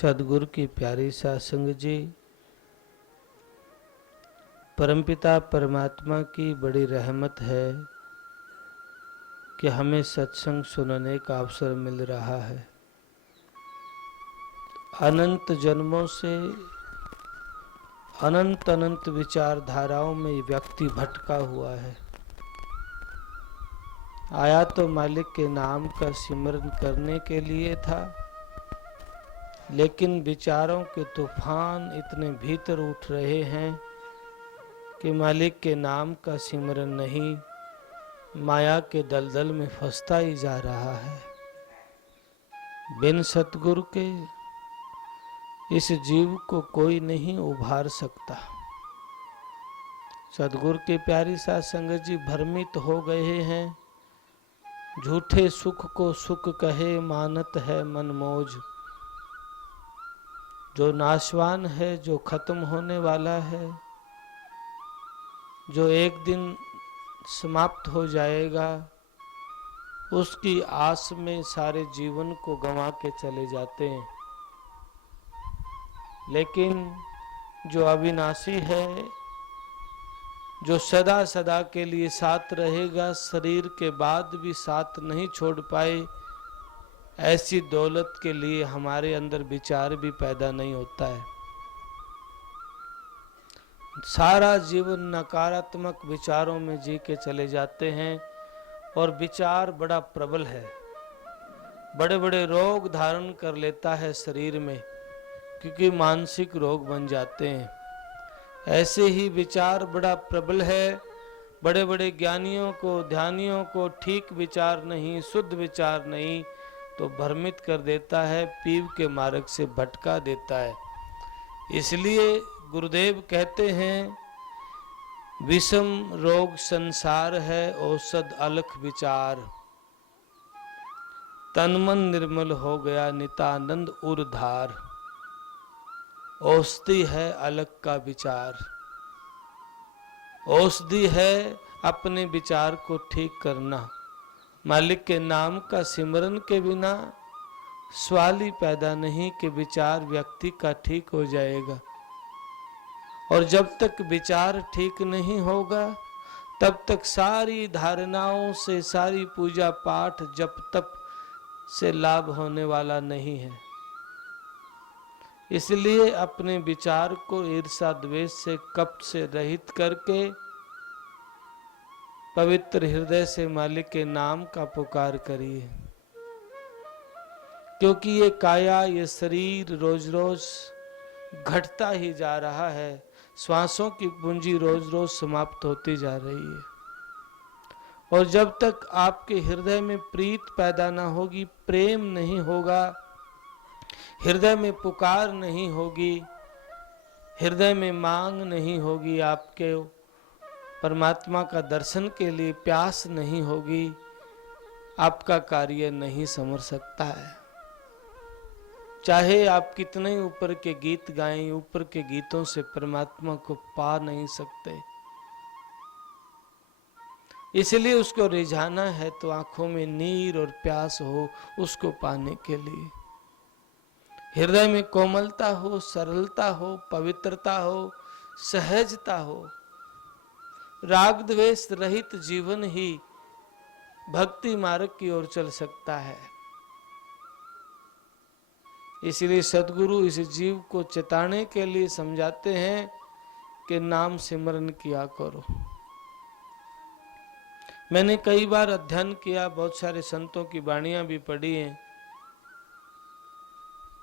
सदगुरु की प्यारी सत्संग जी, परमपिता परमात्मा की बड़ी रहमत है कि हमें सत्संग सुनने का अवसर मिल रहा है। अनंत जन्मों से अनंत अनंत विचारधाराओं में व्यक्ति भटका हुआ है। आया तो मालिक के नाम का सिमरन करने के लिए था, लेकिन विचारों के तूफान इतने भीतर उठ रहे हैं कि मालिक के नाम का सिमरन नहीं, माया के दलदल में फंसता ही जा रहा है। बिन सतगुरु के इस जीव को कोई नहीं उभार सकता। सतगुरु की प्यारी साध संगत जी भ्रमित हो गए हैं। झूठे सुख को सुख कहे मानत है मनमोज। जो नाशवान है, जो खत्म होने वाला है, जो एक दिन समाप्त हो जाएगा, उसकी आस में सारे जीवन को गंवा के चले जाते हैं। लेकिन जो अविनाशी है, जो सदा सदा के लिए साथ रहेगा, शरीर के बाद भी साथ नहीं छोड़ पाए, ऐसी दौलत के लिए हमारे अंदर विचार भी पैदा नहीं होता है। सारा जीवन नकारात्मक विचारों में जी के चले जाते हैं और विचार बड़ा प्रबल है, बड़े बड़े रोग धारण कर लेता है शरीर में, क्योंकि मानसिक रोग बन जाते हैं। ऐसे ही विचार बड़ा प्रबल है। बड़े बड़े ज्ञानियों को, ध्यानियों को ठीक विचार नहीं, शुद्ध विचार नहीं तो भ्रमित कर देता है, पीव के मार्ग से भटका देता है। इसलिए गुरुदेव कहते हैं, विषम रोग संसार है, औषध अलख विचार। तन मन निर्मल हो गया, नितानंद उर्धार। औषधि है अलग का विचार। औषधि है अपने विचार को ठीक करना। मालिक के नाम का सिमरन के बिना सवाल ही पैदा नहीं कि विचार व्यक्ति का ठीक हो जाएगा। और जब तक विचार ठीक नहीं होगा, तब तक सारी धारणाओं से, सारी पूजा पाठ जप तप से लाभ होने वाला नहीं है। इसलिए अपने विचार को ईर्षा द्वेष से, कपट से रहित करके पवित्र हृदय से मालिक के नाम का पुकार करिए। क्योंकि ये काया, ये शरीर रोज रोज घटता ही जा रहा है। श्वासों की पूंजी रोज रोज समाप्त होती जा रही है। और जब तक आपके हृदय में प्रीत पैदा ना होगी, प्रेम नहीं होगा, हृदय में पुकार नहीं होगी, हृदय में मांग नहीं होगी, आपके परमात्मा का दर्शन के लिए प्यास नहीं होगी, आपका कार्य नहीं समझ सकता है। चाहे आप कितने ऊपर के गीत गाएं, ऊपर के गीतों से परमात्मा को पा नहीं सकते। इसलिए उसको रिझाना है तो आंखों में नीर और प्यास हो उसको पाने के लिए। हृदय में कोमलता हो, सरलता हो, पवित्रता हो, सहजता हो। राग द्वेष रहित जीवन ही भक्ति मार्ग की ओर चल सकता है। इसलिए सद्गुरु इस जीव को चेताने के लिए समझाते हैं कि नाम सिमरन किया करो। मैंने कई बार अध्ययन किया, बहुत सारे संतों की वाणियां भी पढ़ी हैं,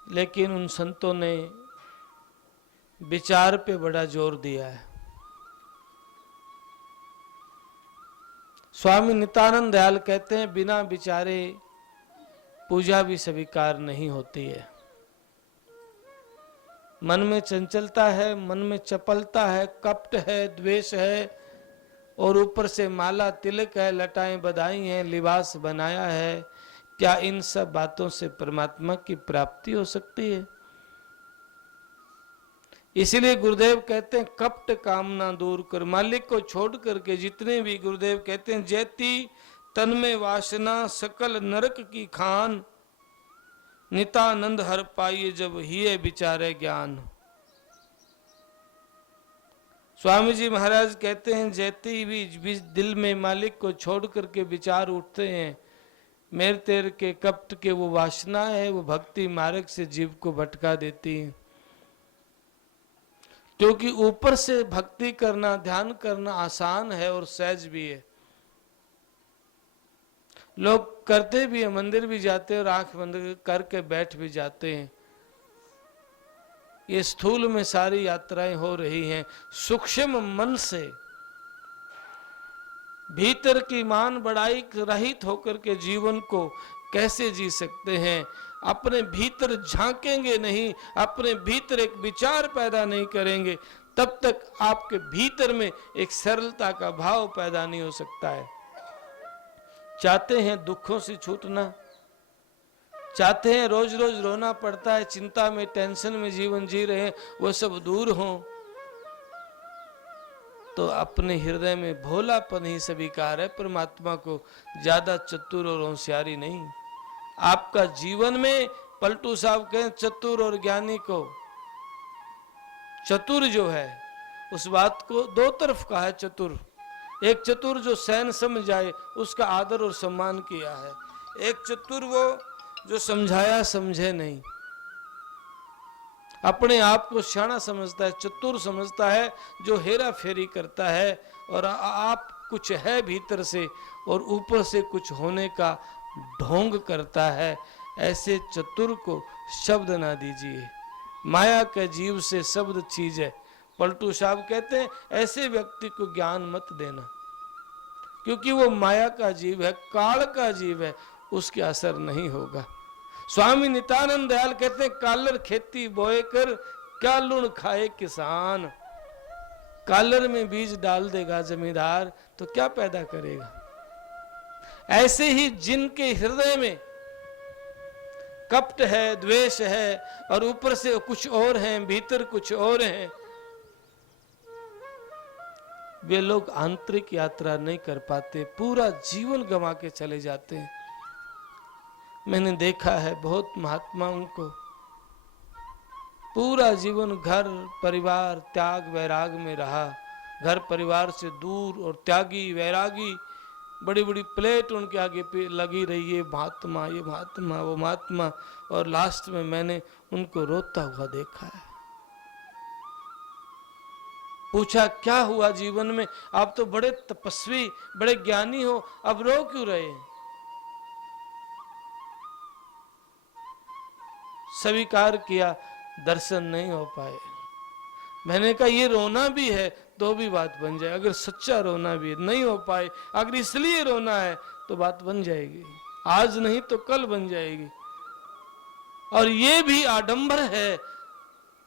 लेकिन उन संतों ने विचार पे बड़ा जोर दिया है। स्वामी नित्यानंद दयाल कहते हैं, बिना विचारे पूजा भी स्वीकार नहीं होती है। मन में चंचलता है, मन में चपलता है, कपट है, द्वेष है, और ऊपर से माला तिलक है, लटाएं बधाई हैं, लिबास बनाया है। क्या इन सब बातों से परमात्मा की प्राप्ति हो सकती है? इसीलिए गुरुदेव कहते हैं, कपट कामना दूर कर। मालिक को छोड़ करके जितने भी, गुरुदेव कहते हैं, जैती तन में वासना सकल नरक की खान। नितानंद हर पाइए जब ही विचारे ज्ञान। स्वामी जी महाराज कहते हैं, जैते ही भी दिल में मालिक को छोड़ करके विचार उठते हैं, मेरे तेर के कपट के वो वासना है, वो भक्ति मार्ग से जीव को भटका देती है। क्योंकि ऊपर से भक्ति करना, ध्यान करना आसान है और सहज भी है। लोग करते भी है, मंदिर भी जाते हैं और आंख बंद करके बैठ भी जाते हैं। ये स्थूल में सारी यात्राएं हो रही हैं। सूक्ष्म मन से भीतर की मान बढ़ाई रहित होकर के जीवन को कैसे जी सकते हैं? अपने भीतर झांकेंगे नहीं, अपने भीतर एक विचार पैदा नहीं करेंगे, तब तक आपके भीतर में एक सरलता का भाव पैदा नहीं हो सकता है। चाहते हैं दुखों से छूटना, चाहते हैं रोज रोज रोना पड़ता है, चिंता में, टेंशन में जीवन जी रहे हैं, वो सब दूर हो, तो अपने हृदय में भोलापन ही स्वीकार है परमात्मा को, ज्यादा चतुर और होशियारी नहीं। आपका जीवन में पलटू साहब कहें चतुर और ज्ञानी को, चतुर जो है उस बात को दो तरफ कहा है चतुर। एक चतुर जो सैन समझ जाए, उसका आदर और सम्मान किया है। एक चतुर वो जो समझाया समझे नहीं, अपने आप को शाना समझता है, चतुर समझता है, जो हेरा फेरी करता है और आप कुछ है भीतर से और ऊपर से कुछ होने का ढोंग करता है। ऐसे चतुर को शब्द ना दीजिए, माया के जीव से शब्द चीज है। पलटू साहब कहते हैं ऐसे व्यक्ति को ज्ञान मत देना, क्योंकि वो माया का जीव है, काल का जीव है, उसके असर नहीं होगा। स्वामी नित्यानंद दयाल कहते हैं, कालर खेती बोए कर क्या लूण खाए किसान। कालर में बीज डाल देगा जमींदार तो क्या पैदा करेगा। ऐसे ही जिनके हृदय में कपट है, द्वेष है और ऊपर से कुछ और हैं, भीतर कुछ और हैं, वे लोग आंतरिक यात्रा नहीं कर पाते, पूरा जीवन गंवा के चले जाते हैं। मैंने देखा है बहुत महात्माओं को पूरा जीवन घर परिवार त्याग वैराग में रहा, घर परिवार से दूर और त्यागी वैरागी, बड़ी बड़ी प्लेट उनके आगे पे लगी रही है, महात्मा ये महात्मा वो महात्मा, और लास्ट में मैंने उनको रोता हुआ देखा है। पूछा क्या हुआ जीवन में, आप तो बड़े तपस्वी बड़े ज्ञानी हो, अब रो क्यों रहे हैं? स्वीकार किया दर्शन नहीं हो पाए। मैंने कहा ये रोना भी है तो भी बात बन जाए, अगर सच्चा रोना भी नहीं हो पाए, अगर इसलिए रोना है तो बात बन जाएगी, आज नहीं तो कल बन जाएगी। और ये भी आडंबर है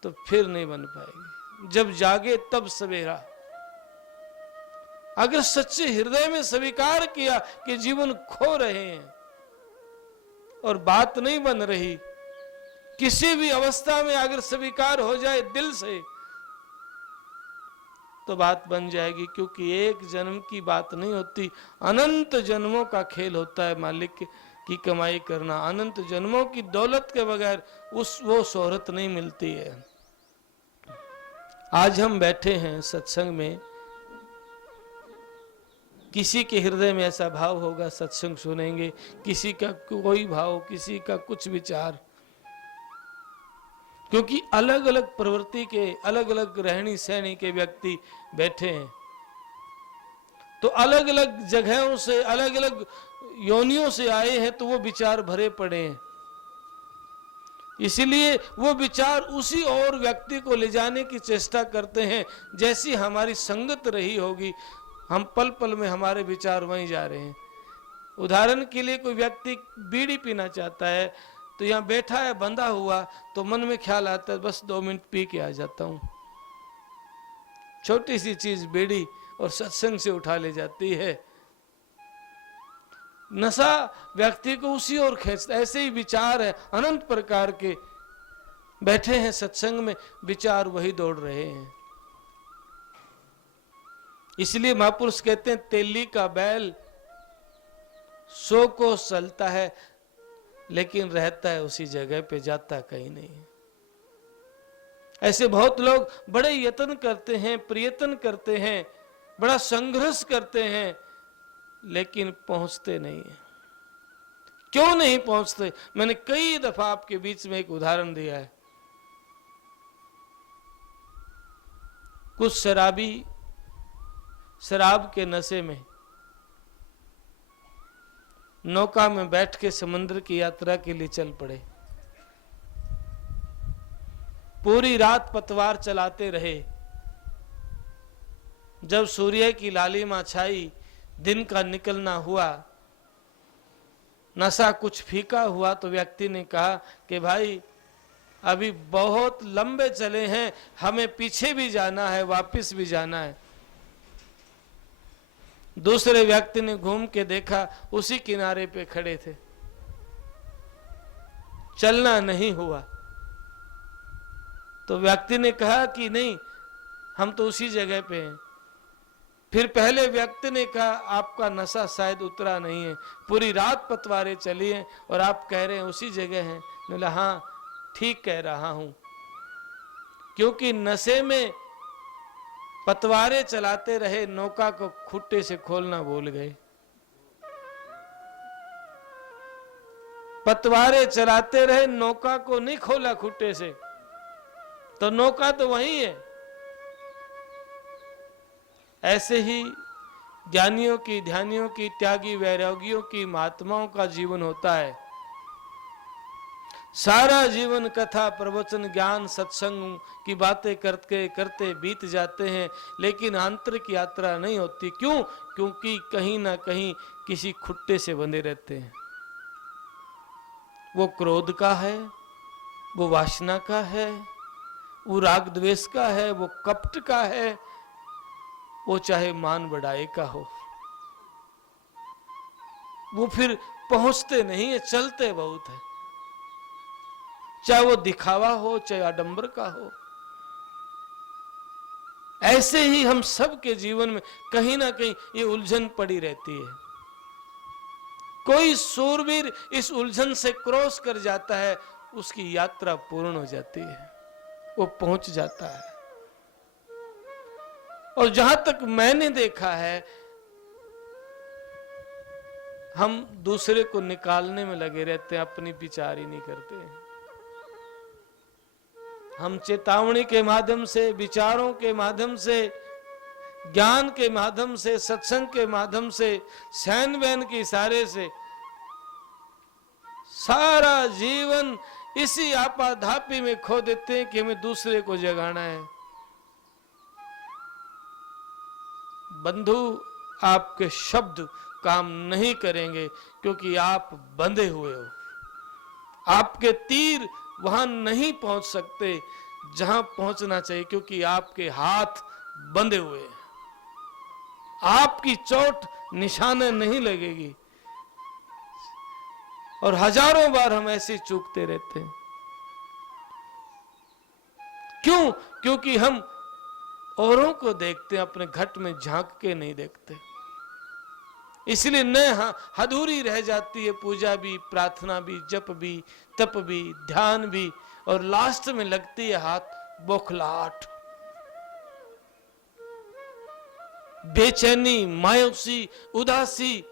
तो फिर नहीं बन पाएगी, जब जागे तब सवेरा। अगर सच्चे हृदय में स्वीकार किया कि जीवन खो रहे हैं और बात नहीं बन रही, किसी भी अवस्था में अगर स्वीकार हो जाए दिल से तो बात बन जाएगी। क्योंकि एक जन्म की बात नहीं होती, अनंत जन्मों का खेल होता है मालिक की कमाई करना। अनंत जन्मों की दौलत के बगैर वो शोहरत नहीं मिलती है। आज हम बैठे हैं सत्संग में, किसी के हृदय में ऐसा भाव होगा सत्संग सुनेंगे, किसी का कोई भाव, किसी का कुछ विचार, क्योंकि अलग अलग प्रवृत्ति के अलग अलग रहनी सहनी के व्यक्ति बैठे हैं, तो अलग अलग जगहों से अलग अलग योनियों से आए हैं, तो वो विचार भरे पड़े हैं। इसीलिए वो विचार उसी और व्यक्ति को ले जाने की चेष्टा करते हैं जैसी हमारी संगत रही होगी, हम पल पल में हमारे विचार वहीं जा रहे हैं। उदाहरण के लिए कोई व्यक्ति बीड़ी पीना चाहता है, तो यहाँ बैठा है बंधा हुआ, तो मन में ख्याल आता है बस 2 मिनट पी के आ जाता हूँ। छोटी सी चीज बीड़ी और सत्संग से उठा ले जाती है। नशा व्यक्ति को उसी ओर खींचता। ऐसे ही विचार है अनंत प्रकार के, बैठे हैं सत्संग में, विचार वही दौड़ रहे हैं। इसलिए महापुरुष कहते हैं तेली का बैल 100 को चलता है, लेकिन रहता है उसी जगह पे, जाता कहीं नहीं है। ऐसे बहुत लोग बड़े यत्न करते हैं, प्रयत्न करते हैं, बड़ा संघर्ष करते हैं, लेकिन पहुंचते नहीं है। क्यों नहीं पहुंचते? मैंने कई दफा आपके बीच में एक उदाहरण दिया है। कुछ शराबी शराब के नशे में नौका में बैठ के समुद्र की यात्रा के लिए चल पड़े। पूरी रात पतवार चलाते रहे। जब सूर्य की लालिमा छाई, दिन का निकलना हुआ, नशा कुछ फीका हुआ, तो व्यक्ति ने कहा कि भाई अभी बहुत लंबे चले हैं, हमें पीछे भी जाना है, वापस भी जाना है। दूसरे व्यक्ति ने घूम के देखा, उसी किनारे पे खड़े थे, चलना नहीं हुआ। तो व्यक्ति ने कहा कि नहीं, हम तो उसी जगह पे हैं। फिर पहले व्यक्ति ने कहा आपका नशा शायद उतरा नहीं है, पूरी रात पतवारें चली हैं और आप कह रहे हैं उसी जगह हैं। बोला हाँ ठीक कह रहा हूं, क्योंकि नशे में पतवारें चलाते रहे, नौका को खुट्टे से खोलना भूल गए। पतवारें चलाते रहे, नौका को नहीं खोला खुट्टे से, तो नौका तो वही है। ऐसे ही ज्ञानियों की, ध्यानियों की, त्यागी वैरागियों की, महात्माओं का जीवन होता है। सारा जीवन कथा, प्रवचन, ज्ञान, सत्संग की बातें करते करते बीत जाते हैं, लेकिन आंतरिक यात्रा नहीं होती। क्यों? क्योंकि कहीं ना कहीं किसी खुट्टे से बंधे रहते हैं। वो क्रोध का है, वो वासना का है, वो राग द्वेष का है, वो कपट का है, वो चाहे मान बढ़ाए का हो। वो फिर पहुंचते नहीं है, चलते बहुत है। चाहे वो दिखावा हो, चाहे आडंबर का हो। ऐसे ही हम सब के जीवन में कहीं ना कहीं ये उलझन पड़ी रहती है। कोई सूरवीर इस उलझन से क्रॉस कर जाता है, उसकी यात्रा पूर्ण हो जाती है, वो पहुंच जाता है। और जहां तक मैंने देखा है, हम दूसरे को निकालने में लगे रहते हैं, अपनी विचार ही नहीं करते हैं। हम चेतावनी के माध्यम से, विचारों के माध्यम से, ज्ञान के माध्यम से, सत्संग के माध्यम से, सैन वैन के इशारे से सारा जीवन इसी आपाधापी में खो देते हैं कि हमें दूसरे को जगाना है। बंधु, आपके शब्द काम नहीं करेंगे, क्योंकि आप बंधे हुए हो। आपके तीर वहां नहीं पहुंच सकते जहां पहुंचना चाहिए, क्योंकि आपके हाथ बंधे हुए हैं। आपकी चोट निशाने नहीं लगेगी। और हजारों बार हम ऐसे चूकते रहते हैं। क्यों? क्योंकि हम औरों को देखते हैं, अपने घट में झांक के नहीं देखते। इसलिए न अधूरी रह जाती है पूजा भी, प्रार्थना भी, जप भी, तप भी, ध्यान भी, और लास्ट में लगती है हाथ बौखलाहट, बेचैनी, मायूसी, उदासी।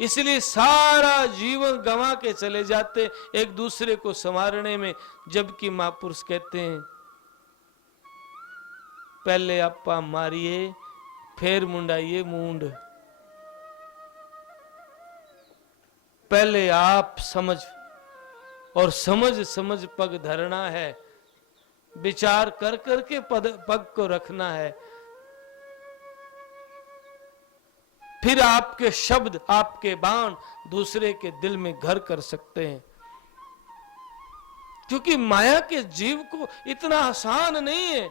इसलिए सारा जीवन गंवा के चले जाते एक दूसरे को संवारने में, जबकि महापुरुष कहते हैं पहले आपा मारिए, फिर मुंडाइए मूंड। पहले आप समझ, और समझ समझ पग धरना है, विचार कर करके पग को रखना है। फिर आपके शब्द, आपके बाण दूसरे के दिल में घर कर सकते हैं। क्योंकि माया के जीव को इतना आसान नहीं है।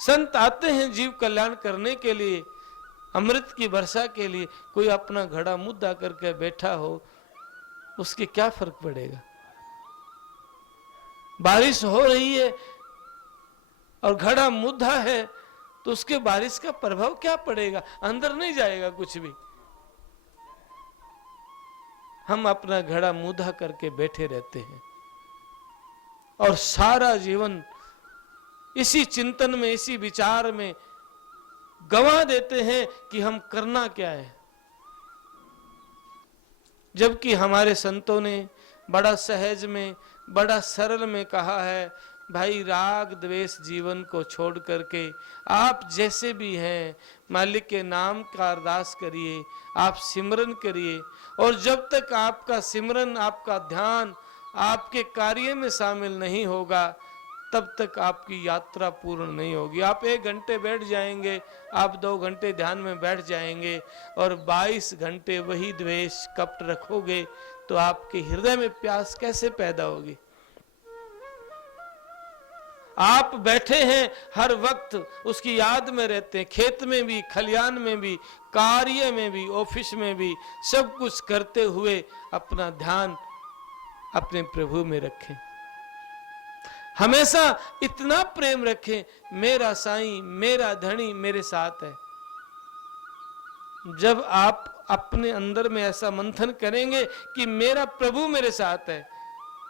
संत आते हैं जीव कल्याण करने के लिए, अमृत की वर्षा के लिए। कोई अपना घड़ा मुद्दा करके बैठा हो, उसके क्या फर्क पड़ेगा? बारिश हो रही है और घड़ा मुद्दा है, तो उसके बारिश का प्रभाव क्या पड़ेगा? अंदर नहीं जाएगा कुछ भी। हम अपना घड़ा मूधा करके बैठे रहते हैं और सारा जीवन इसी चिंतन में, इसी विचार में गंवा देते हैं कि हम करना क्या है। जबकि हमारे संतों ने बड़ा सहज में, बड़ा सरल में कहा है, भाई राग द्वेष जीवन को छोड़ करके आप जैसे भी हैं मालिक के नाम का अरदास करिए, आप सिमरन करिए, और जब तक आपका सिमरन, आपका ध्यान आपके कार्य में शामिल नहीं होगा तब तक आपकी यात्रा पूर्ण नहीं होगी। आप 1 घंटे बैठ जाएंगे, आप 2 घंटे ध्यान में बैठ जाएंगे और 22 घंटे वही द्वेष कपट रखोगे तो आपके हृदय में प्यास कैसे पैदा होगी। आप बैठे हैं हर वक्त उसकी याद में रहते हैं, खेत में भी, खलियान में भी, कार्य में भी, ऑफिस में भी, सब कुछ करते हुए अपना ध्यान अपने प्रभु में रखें। हमेशा इतना प्रेम रखें, मेरा साईं, मेरा धनी मेरे साथ है। जब आप अपने अंदर में ऐसा मंथन करेंगे कि मेरा प्रभु मेरे साथ है,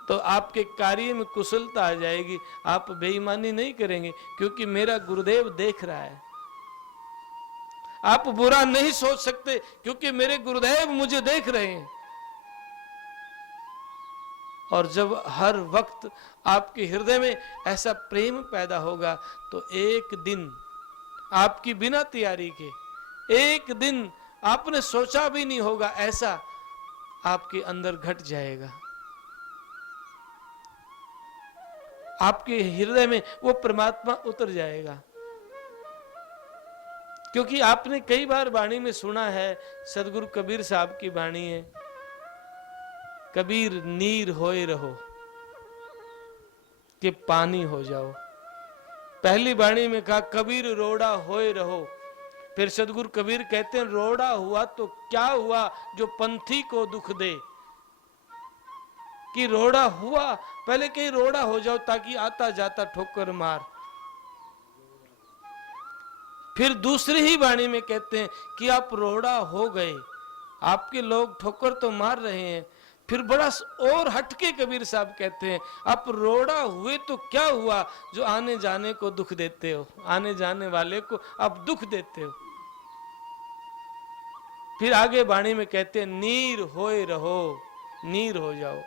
तो आपके कार्य में कुशलता आ जाएगी। आप बेईमानी नहीं करेंगे क्योंकि मेरा गुरुदेव देख रहा है। आप बुरा नहीं सोच सकते क्योंकि मेरे गुरुदेव मुझे देख रहे हैं। और जब हर वक्त आपके हृदय में ऐसा प्रेम पैदा होगा तो एक दिन आपकी बिना तैयारी के, एक दिन आपने सोचा भी नहीं होगा ऐसा आपके अंदर घट जाएगा। आपके हृदय में वो परमात्मा उतर जाएगा। क्योंकि आपने कई बार वाणी में सुना है, सदगुरु कबीर साहब की वाणी है, कबीर नीर होए रहो कि पानी हो जाओ। पहली वाणी में कहा कबीर रोड़ा होए रहो, फिर सदगुरु कबीर कहते हैं रोड़ा हुआ तो क्या हुआ जो पंथी को दुख दे। कि रोड़ा हुआ, पहले कहीं रोड़ा हो जाओ ताकि आता जाता ठोकर मार। फिर दूसरी ही वाणी में कहते हैं कि आप रोड़ा हो गए, आपके लोग ठोकर तो मार रहे हैं। फिर बड़ा और हटके कबीर साहब कहते हैं आप रोड़ा हुए तो क्या हुआ जो आने जाने को दुख देते हो, आने जाने वाले को आप दुख देते हो। फिर आगे वाणी में कहते हैं नीर होए रहो, नीर हो जाओ।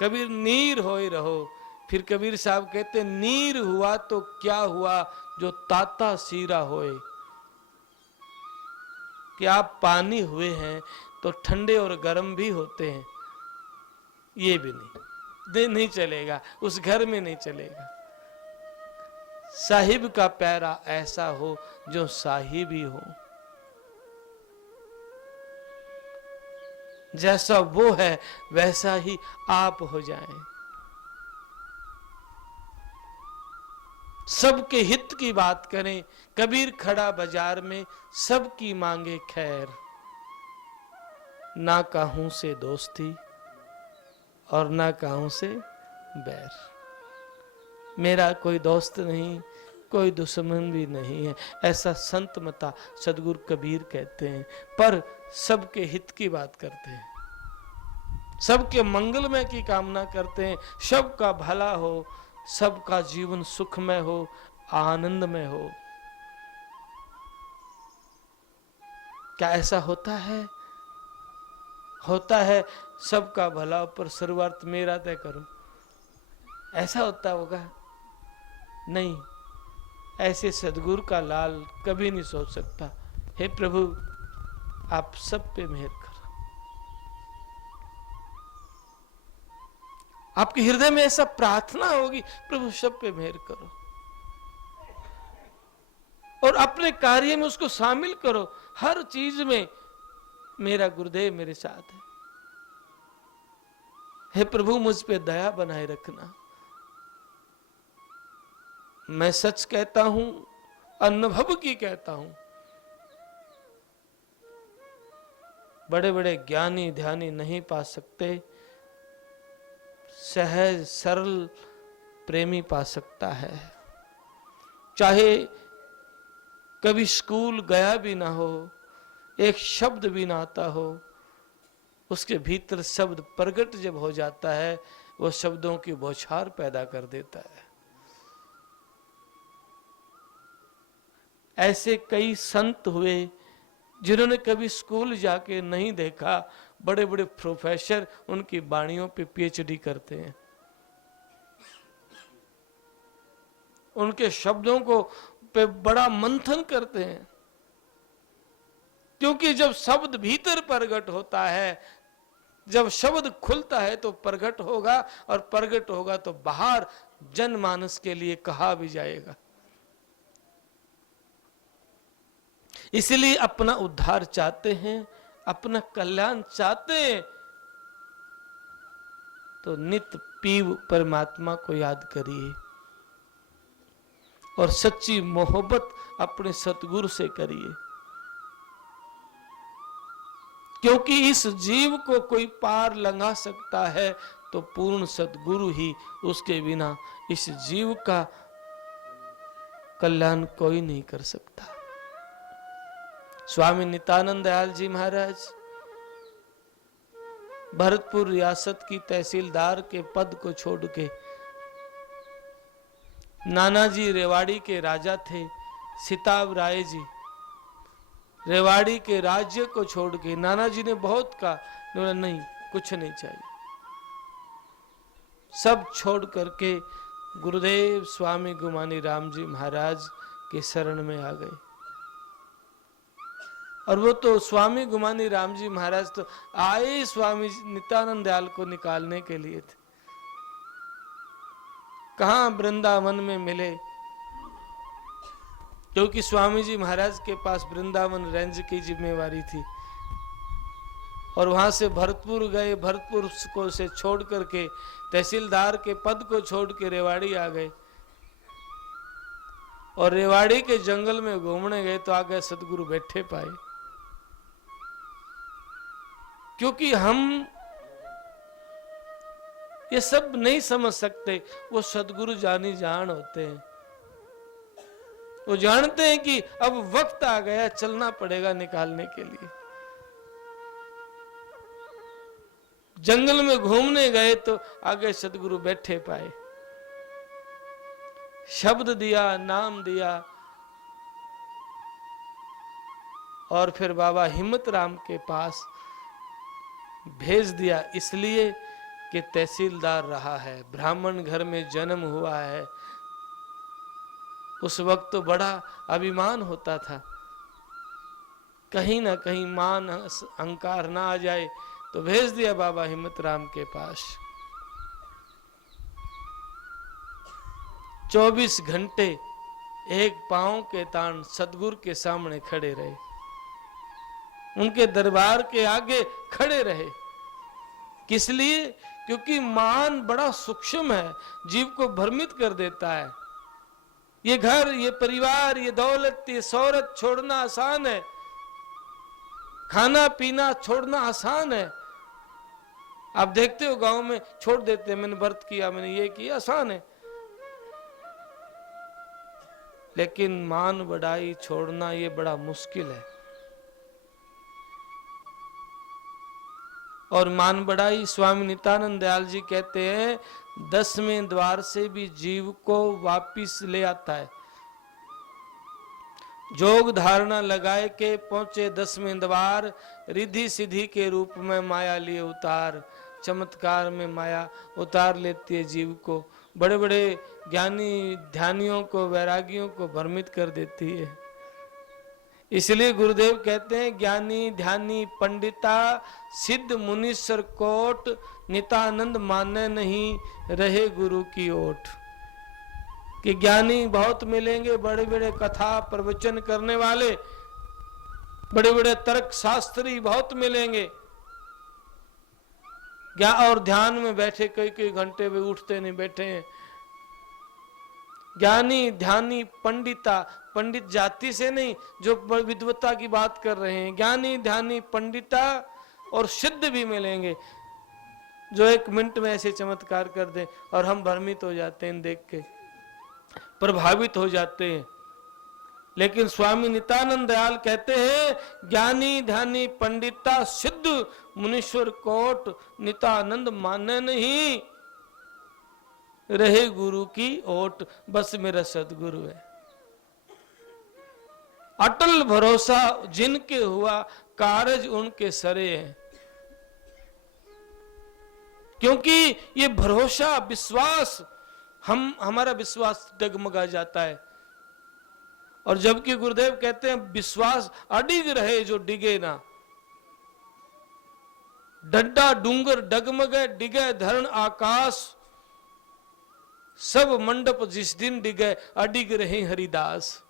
कबीर नीर होए रहो। फिर कबीर साहब कहते हैं नीर हुआ तो क्या हुआ जो ताता सीरा होए। कि आप पानी हुए हैं तो ठंडे और गर्म भी होते हैं, ये भी नहीं चलेगा, उस घर में नहीं चलेगा। साहिब का प्यारा ऐसा हो जो साहिब ही हो, जैसा वो है वैसा ही आप हो जाएं। सबके हित की बात करें। कबीर खड़ा बाजार में सबकी मांगे खैर, ना काहूं से दोस्ती और ना काहूं से बैर। मेरा कोई दोस्त नहीं, कोई दुश्मन भी नहीं है, ऐसा संत मता सदगुरु कबीर कहते हैं। पर सबके हित की बात करते हैं, सबके मंगलमय की कामना करते हैं, सबका भला हो, सबका जीवन सुखमय हो, आनंदमय हो। क्या ऐसा होता है? होता है सबका भला पर सर्वार्थ मेरा तय करो, ऐसा होता होगा? नहीं, ऐसे सदगुरु का लाल कभी नहीं सोच सकता। हे प्रभु आप सब पे मेहर करो। आपके हृदय में ऐसा प्रार्थना होगी, प्रभु सब पे मेहर करो, और अपने कार्य में उसको शामिल करो। हर चीज में मेरा गुरुदेव मेरे साथ है। हे प्रभु मुझ पे दया बनाए रखना। मैं सच कहता हूं, अनुभव की कहता हूं। बड़े बड़े ज्ञानी ध्यानी नहीं पा सकते, सहज सरल प्रेमी पा सकता है। चाहे कभी स्कूल गया भी ना हो, एक शब्द भी ना आता हो, उसके भीतर शब्द प्रकट जब हो जाता है, वो शब्दों की बौछार पैदा कर देता है। ऐसे कई संत हुए जिन्होंने कभी स्कूल जाके नहीं देखा, बड़े बड़े प्रोफेसर उनकी वाणियों पे पीएचडी करते हैं, उनके शब्दों को पे बड़ा मंथन करते हैं, क्योंकि जब शब्द भीतर प्रकट होता है, जब शब्द खुलता है तो प्रकट होगा, और प्रकट होगा तो बाहर जनमानस के लिए कहा भी जाएगा। इसलिए अपना उद्धार चाहते हैं, अपना कल्याण चाहते हैं, तो नित्य पीव परमात्मा को याद करिए और सच्ची मोहब्बत अपने सतगुरु से करिए, क्योंकि इस जीव को कोई पार लंघा सकता है तो पूर्ण सतगुरु ही, उसके बिना इस जीव का कल्याण कोई नहीं कर सकता। स्वामी नित्यानंद दयाल जी महाराज भरतपुर रियासत की तहसीलदार के पद को छोड़ के, नानाजी रेवाड़ी के राजा थे, सिताब राय जी रेवाड़ी के राज्य को छोड़ के, नानाजी ने बहुत कहा, बोला नहीं कुछ नहीं चाहिए, सब छोड़ करके गुरुदेव स्वामी गुमानी राम जी महाराज के शरण में आ गए। और वो तो स्वामी गुमानी राम जी महाराज तो आए स्वामी नित्यानंद दयाल को निकालने के लिए थे। कहां वृंदावन में मिले, क्योंकि स्वामी जी महाराज के पास वृंदावन रेंज की जिम्मेवारी थी, और वहां से भरतपुर गए, भरतपुर को से छोड़ करके तहसीलदार के पद को छोड़ के रेवाड़ी आ गए, और रेवाड़ी के जंगल में घूमने गए तो आगे सतगुरु बैठे पाए। क्योंकि हम ये सब नहीं समझ सकते, वो सतगुरु जानी जान होते हैं, वो जानते हैं कि अब वक्त आ गया, चलना पड़ेगा निकालने के लिए। जंगल में घूमने गए तो आगे सतगुरु बैठे पाए, शब्द दिया, नाम दिया, और फिर बाबा हिम्मत राम के पास भेज दिया, इसलिए कि तहसीलदार रहा है, ब्राह्मण घर में जन्म हुआ है। उस वक्त तो बड़ा अभिमान होता था, कहीं ना कहीं मान अहंकार ना आ जाए, तो भेज दिया बाबा हिम्मत राम के पास। 24 घंटे एक पांव के तान सतगुरु के सामने खड़े रहे, उनके दरबार के आगे खड़े रहे। किस लिए? क्योंकि मान बड़ा सूक्ष्म है, जीव को भ्रमित कर देता है। ये घर, ये परिवार, ये दौलत, ये शोहरत छोड़ना आसान है, खाना पीना छोड़ना आसान है। आप देखते हो गांव में छोड़ देते हैं, मैंने व्रत किया, मैंने ये किया, आसान है। लेकिन मान बढ़ाई छोड़ना ये बड़ा मुश्किल है। और मान बढ़ाई स्वामी नित्यानंद दयाल जी कहते हैं 10वें द्वार से भी जीव को वापिस ले आता है। जोग धारणा लगाए के पहुंचे 10वें द्वार, रिद्धि सिद्धि के रूप में माया लिए उतार। चमत्कार में माया उतार लेती है जीव को, बड़े बड़े ज्ञानी ध्यानियों को, वैरागियों को भ्रमित कर देती है। इसलिए गुरुदेव कहते हैं ज्ञानी ध्यानी पंडिता सिद्ध मुनीश्वर कोट, नित्यानंद माने नहीं रहे गुरु की ओट। कि ज्ञानी बहुत मिलेंगे, बड़े बड़े कथा प्रवचन करने वाले, बड़े बड़े तर्क शास्त्री बहुत मिलेंगे, और ध्यान में बैठे कई कई घंटे में उठते नहीं बैठे हैं। ज्ञानी ध्यानी पंडिता, पंडित जाति से नहीं, जो विद्वता की बात कर रहे हैं, ज्ञानी ध्यानी पंडिता और सिद्ध भी मिलेंगे, जो 1 मिनट में ऐसे चमत्कार कर दें और हम भ्रमित हो जाते हैं, देख के प्रभावित हो जाते हैं। लेकिन स्वामी नित्यानंद दयाल कहते हैं ज्ञानी ध्यानी पंडिता सिद्ध मुनीश्वर कोट नितानंद माने नहीं, रहे गुरु की ओट, बस मेरा सतगुरु है। अटल भरोसा जिनके हुआ, कारज उनके सरे हैं। क्योंकि ये भरोसा, विश्वास, हमारा विश्वास डगमगा जाता है। और जबकि गुरुदेव कहते हैं विश्वास अडिग रहे जो डिगे ना। डड्डा डूंगर डगमगे डिगे धरण आकाश, सब मंडप जिस दिन डिगे अडिग रहे हरिदास।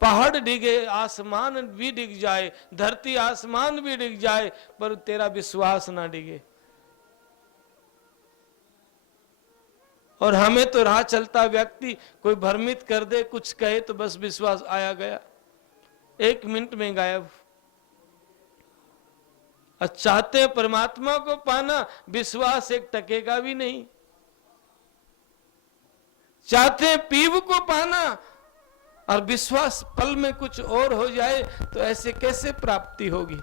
पहाड़ डिगे, आसमान भी डिग जाए, धरती आसमान भी डिग जाए, पर तेरा विश्वास ना डिगे। और हमें तो राह चलता व्यक्ति कोई भ्रमित कर दे, कुछ कहे तो बस विश्वास आया गया, 1 मिनट में गायब। चाहते हैं परमात्मा को पाना, विश्वास एक टकेगा भी नहीं। चाहते हैं पीव को पाना और विश्वास पल में कुछ और हो जाए, तो ऐसे कैसे प्राप्ति होगी।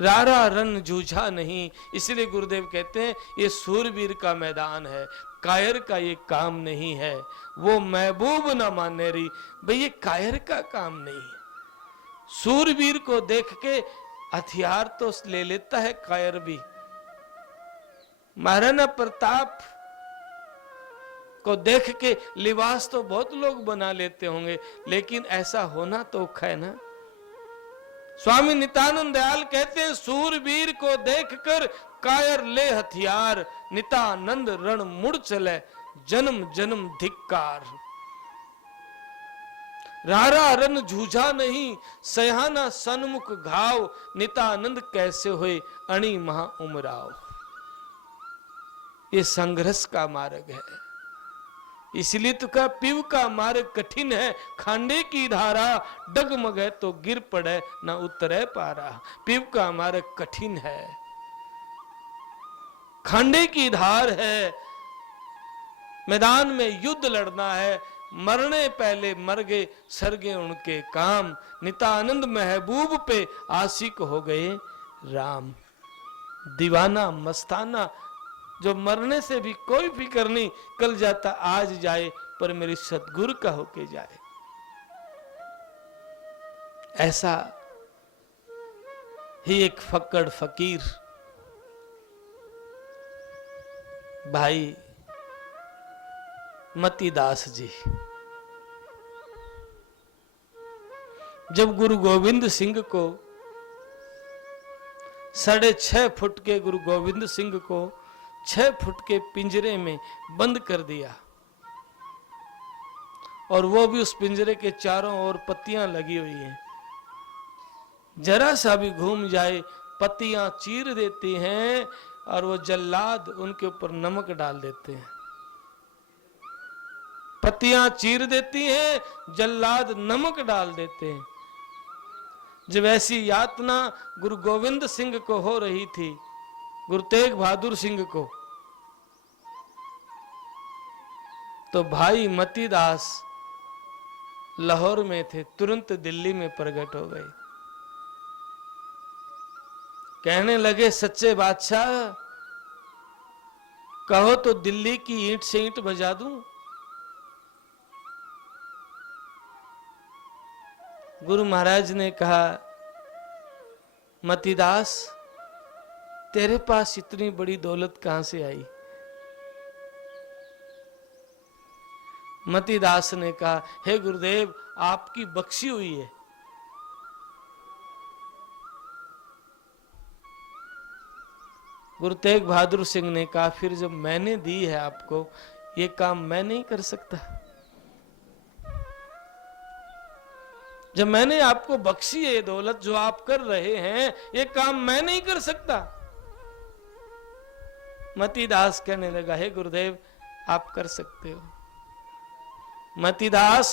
रारा रन जूझा नहीं, इसलिए गुरुदेव कहते हैं ये सूरवीर का मैदान है, कायर का ये काम नहीं है। वो महबूब न माने री, भाई ये कायर का काम नहीं है। सूरवीर को देख के हथियार तो ले लेता है कायर भी। महाराणा प्रताप को देख के लिबास तो बहुत लोग बना लेते होंगे, लेकिन ऐसा होना तो औखा है ना। स्वामी नित्यानंद दयाल कहते हैं सूरवीर को देखकर कायर ले हथियार, नित्यानंद रण मुड़ चले जन्म जन्म धिक्कार। रारा रन जूझा नहीं, सयाना सन्मुख घाव, नित्यानंद कैसे हुए अणि महा उमराव। ये संघर्ष का मार्ग है, इसलिए तो कहा पीव का मार्ग कठिन है, खांडे की धारा डगमगे तो गिर पड़े न उतरे पारा। पीव का मार्ग कठिन है, खांडे की धार है, मैदान में युद्ध लड़ना है, मरने पहले मर गए सरगे उनके काम। नित्यानंद महबूब पे आशिक हो गए राम। दीवाना मस्ताना जो मरने से भी कोई फिक्र नहीं, कल जाता आज जाए, पर मेरी सतगुरु का होके जाए। ऐसा ही एक फक्कड़ फकीर भाई मतीदास जी, जब गुरु गोविंद सिंह को 6.5 फुट के गुरु गोविंद सिंह को 6 फुट के पिंजरे में बंद कर दिया, और वो भी उस पिंजरे के चारों ओर पत्तियां लगी हुई हैं, जरा सा भी घूम जाए पत्तियां चीर देती हैं, और वो जल्लाद उनके ऊपर नमक डाल देते हैं। पत्तियां चीर देती हैं, जल्लाद नमक डाल देते हैं। जब ऐसी यातना गुरु गोविंद सिंह को हो रही थी, गुरु तेग बहादुर सिंह को, तो भाई मतीदास लाहौर में थे, तुरंत दिल्ली में प्रकट हो गए। कहने लगे सच्चे बादशाह, कहो तो दिल्ली की ईंट से ईंट बजा दूं। गुरु महाराज ने कहा मतीदास, तेरे पास इतनी बड़ी दौलत कहां से आई। मतीदास ने कहा, हे गुरुदेव, आपकी बख्शी हुई है। गुरु तेग बहादुर सिंह ने कहा, फिर जब मैंने दी है आपको, ये काम मैं नहीं कर सकता। जब मैंने आपको बख्शी है ये दौलत जो आप कर रहे हैं, ये काम मैं नहीं कर सकता। मतीदास कहने लगा, हे गुरुदेव, आप कर सकते हो। मतीदास,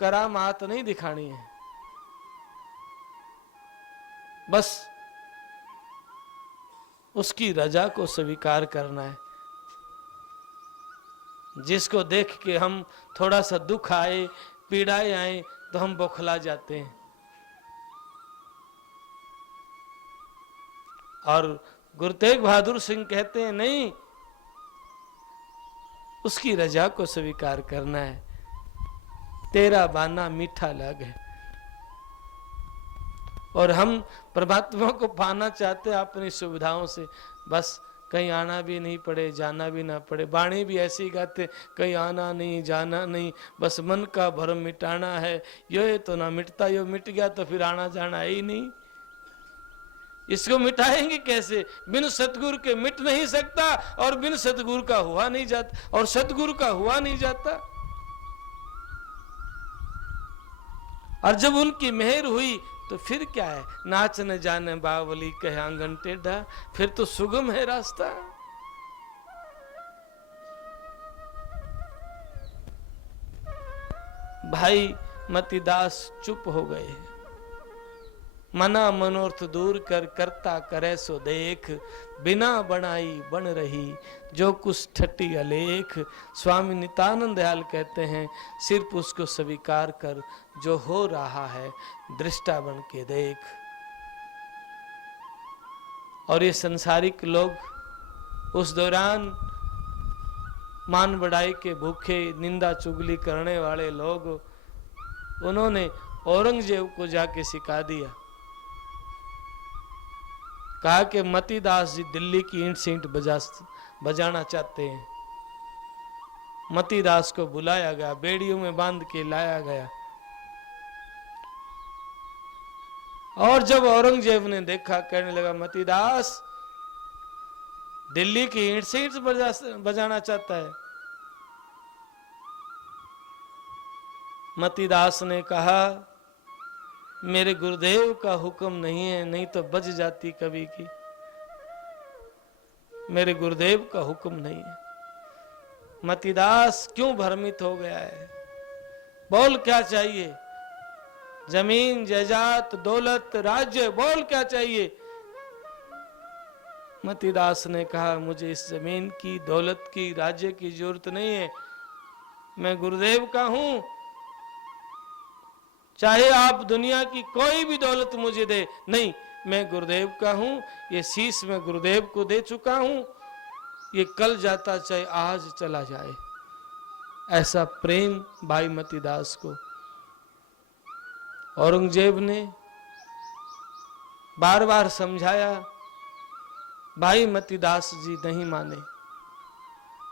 करामात नहीं दिखानी है, बस उसकी रजा को स्वीकार करना है। जिसको देख के हम थोड़ा सा दुख आए, पीड़ाएं आए, तो हम बौखला जाते हैं। और गुरु तेग बहादुर सिंह कहते हैं नहीं, उसकी रजा को स्वीकार करना है, तेरा बाना मीठा लगे। और हम परमात्मा को पाना चाहते हैं अपनी सुविधाओं से, बस कहीं आना भी नहीं पड़े, जाना भी ना पड़े। वाणी भी ऐसी गाते, कहीं आना नहीं जाना नहीं, बस मन का भरम मिटाना है। ये तो ना मिटता, यो मिट गया तो फिर आना जाना है ही नहीं। इसको मिटाएंगे कैसे? बिन सतगुरु के मिट नहीं सकता, और बिन सतगुरु का हुआ नहीं जाता, और सतगुरु का हुआ नहीं जाता। और जब उनकी मेहर हुई तो फिर क्या है? नाच न जाने बावली कहे आंगन टेढ़ा, फिर तो सुगम है रास्ता। भाई मतिदास चुप हो गए। मना मनोर्थ दूर कर, करता करे सो देख, बिना बनाई बन रही जो कुछ ठट्टी अलेख। स्वामी नित्यानंद दयाल कहते हैं, सिर्फ उसको स्वीकार कर, जो हो रहा है दृष्टा बन के देख। और ये संसारिक लोग उस दौरान मान बढ़ाई के भूखे, निंदा चुगली करने वाले लोग, उन्होंने औरंगजेब को जाके सिखा दिया। कहा कि मतिदास जी दिल्ली की ईंट सींट बजाना चाहते हैं। मतिदास को बुलाया गया, बेड़ियों में बांध के लाया गया। और जब औरंगजेब ने देखा, कहने लगा मतिदास दिल्ली की ईंट सींट बजाना चाहता है। मतिदास ने कहा मेरे गुरुदेव का हुक्म नहीं है, नहीं तो बज जाती कभी की। मेरे गुरुदेव का हुक्म नहीं है। मतिदास क्यों भ्रमित हो गया है? बोल क्या चाहिए? जमीन जायदाद दौलत राज्य, बोल क्या चाहिए? मतिदास ने कहा मुझे इस जमीन की, दौलत की, राज्य की जरूरत नहीं है। मैं गुरुदेव का हूं, चाहे आप दुनिया की कोई भी दौलत मुझे दे, नहीं, मैं गुरुदेव का हूं। ये शीश मैं गुरुदेव को दे चुका हूं, ये कल जाता चाहे आज चला जाए। ऐसा प्रेम भाई मतिदास को। औरंगजेब ने बार बार समझाया, भाई मतिदास जी नहीं माने।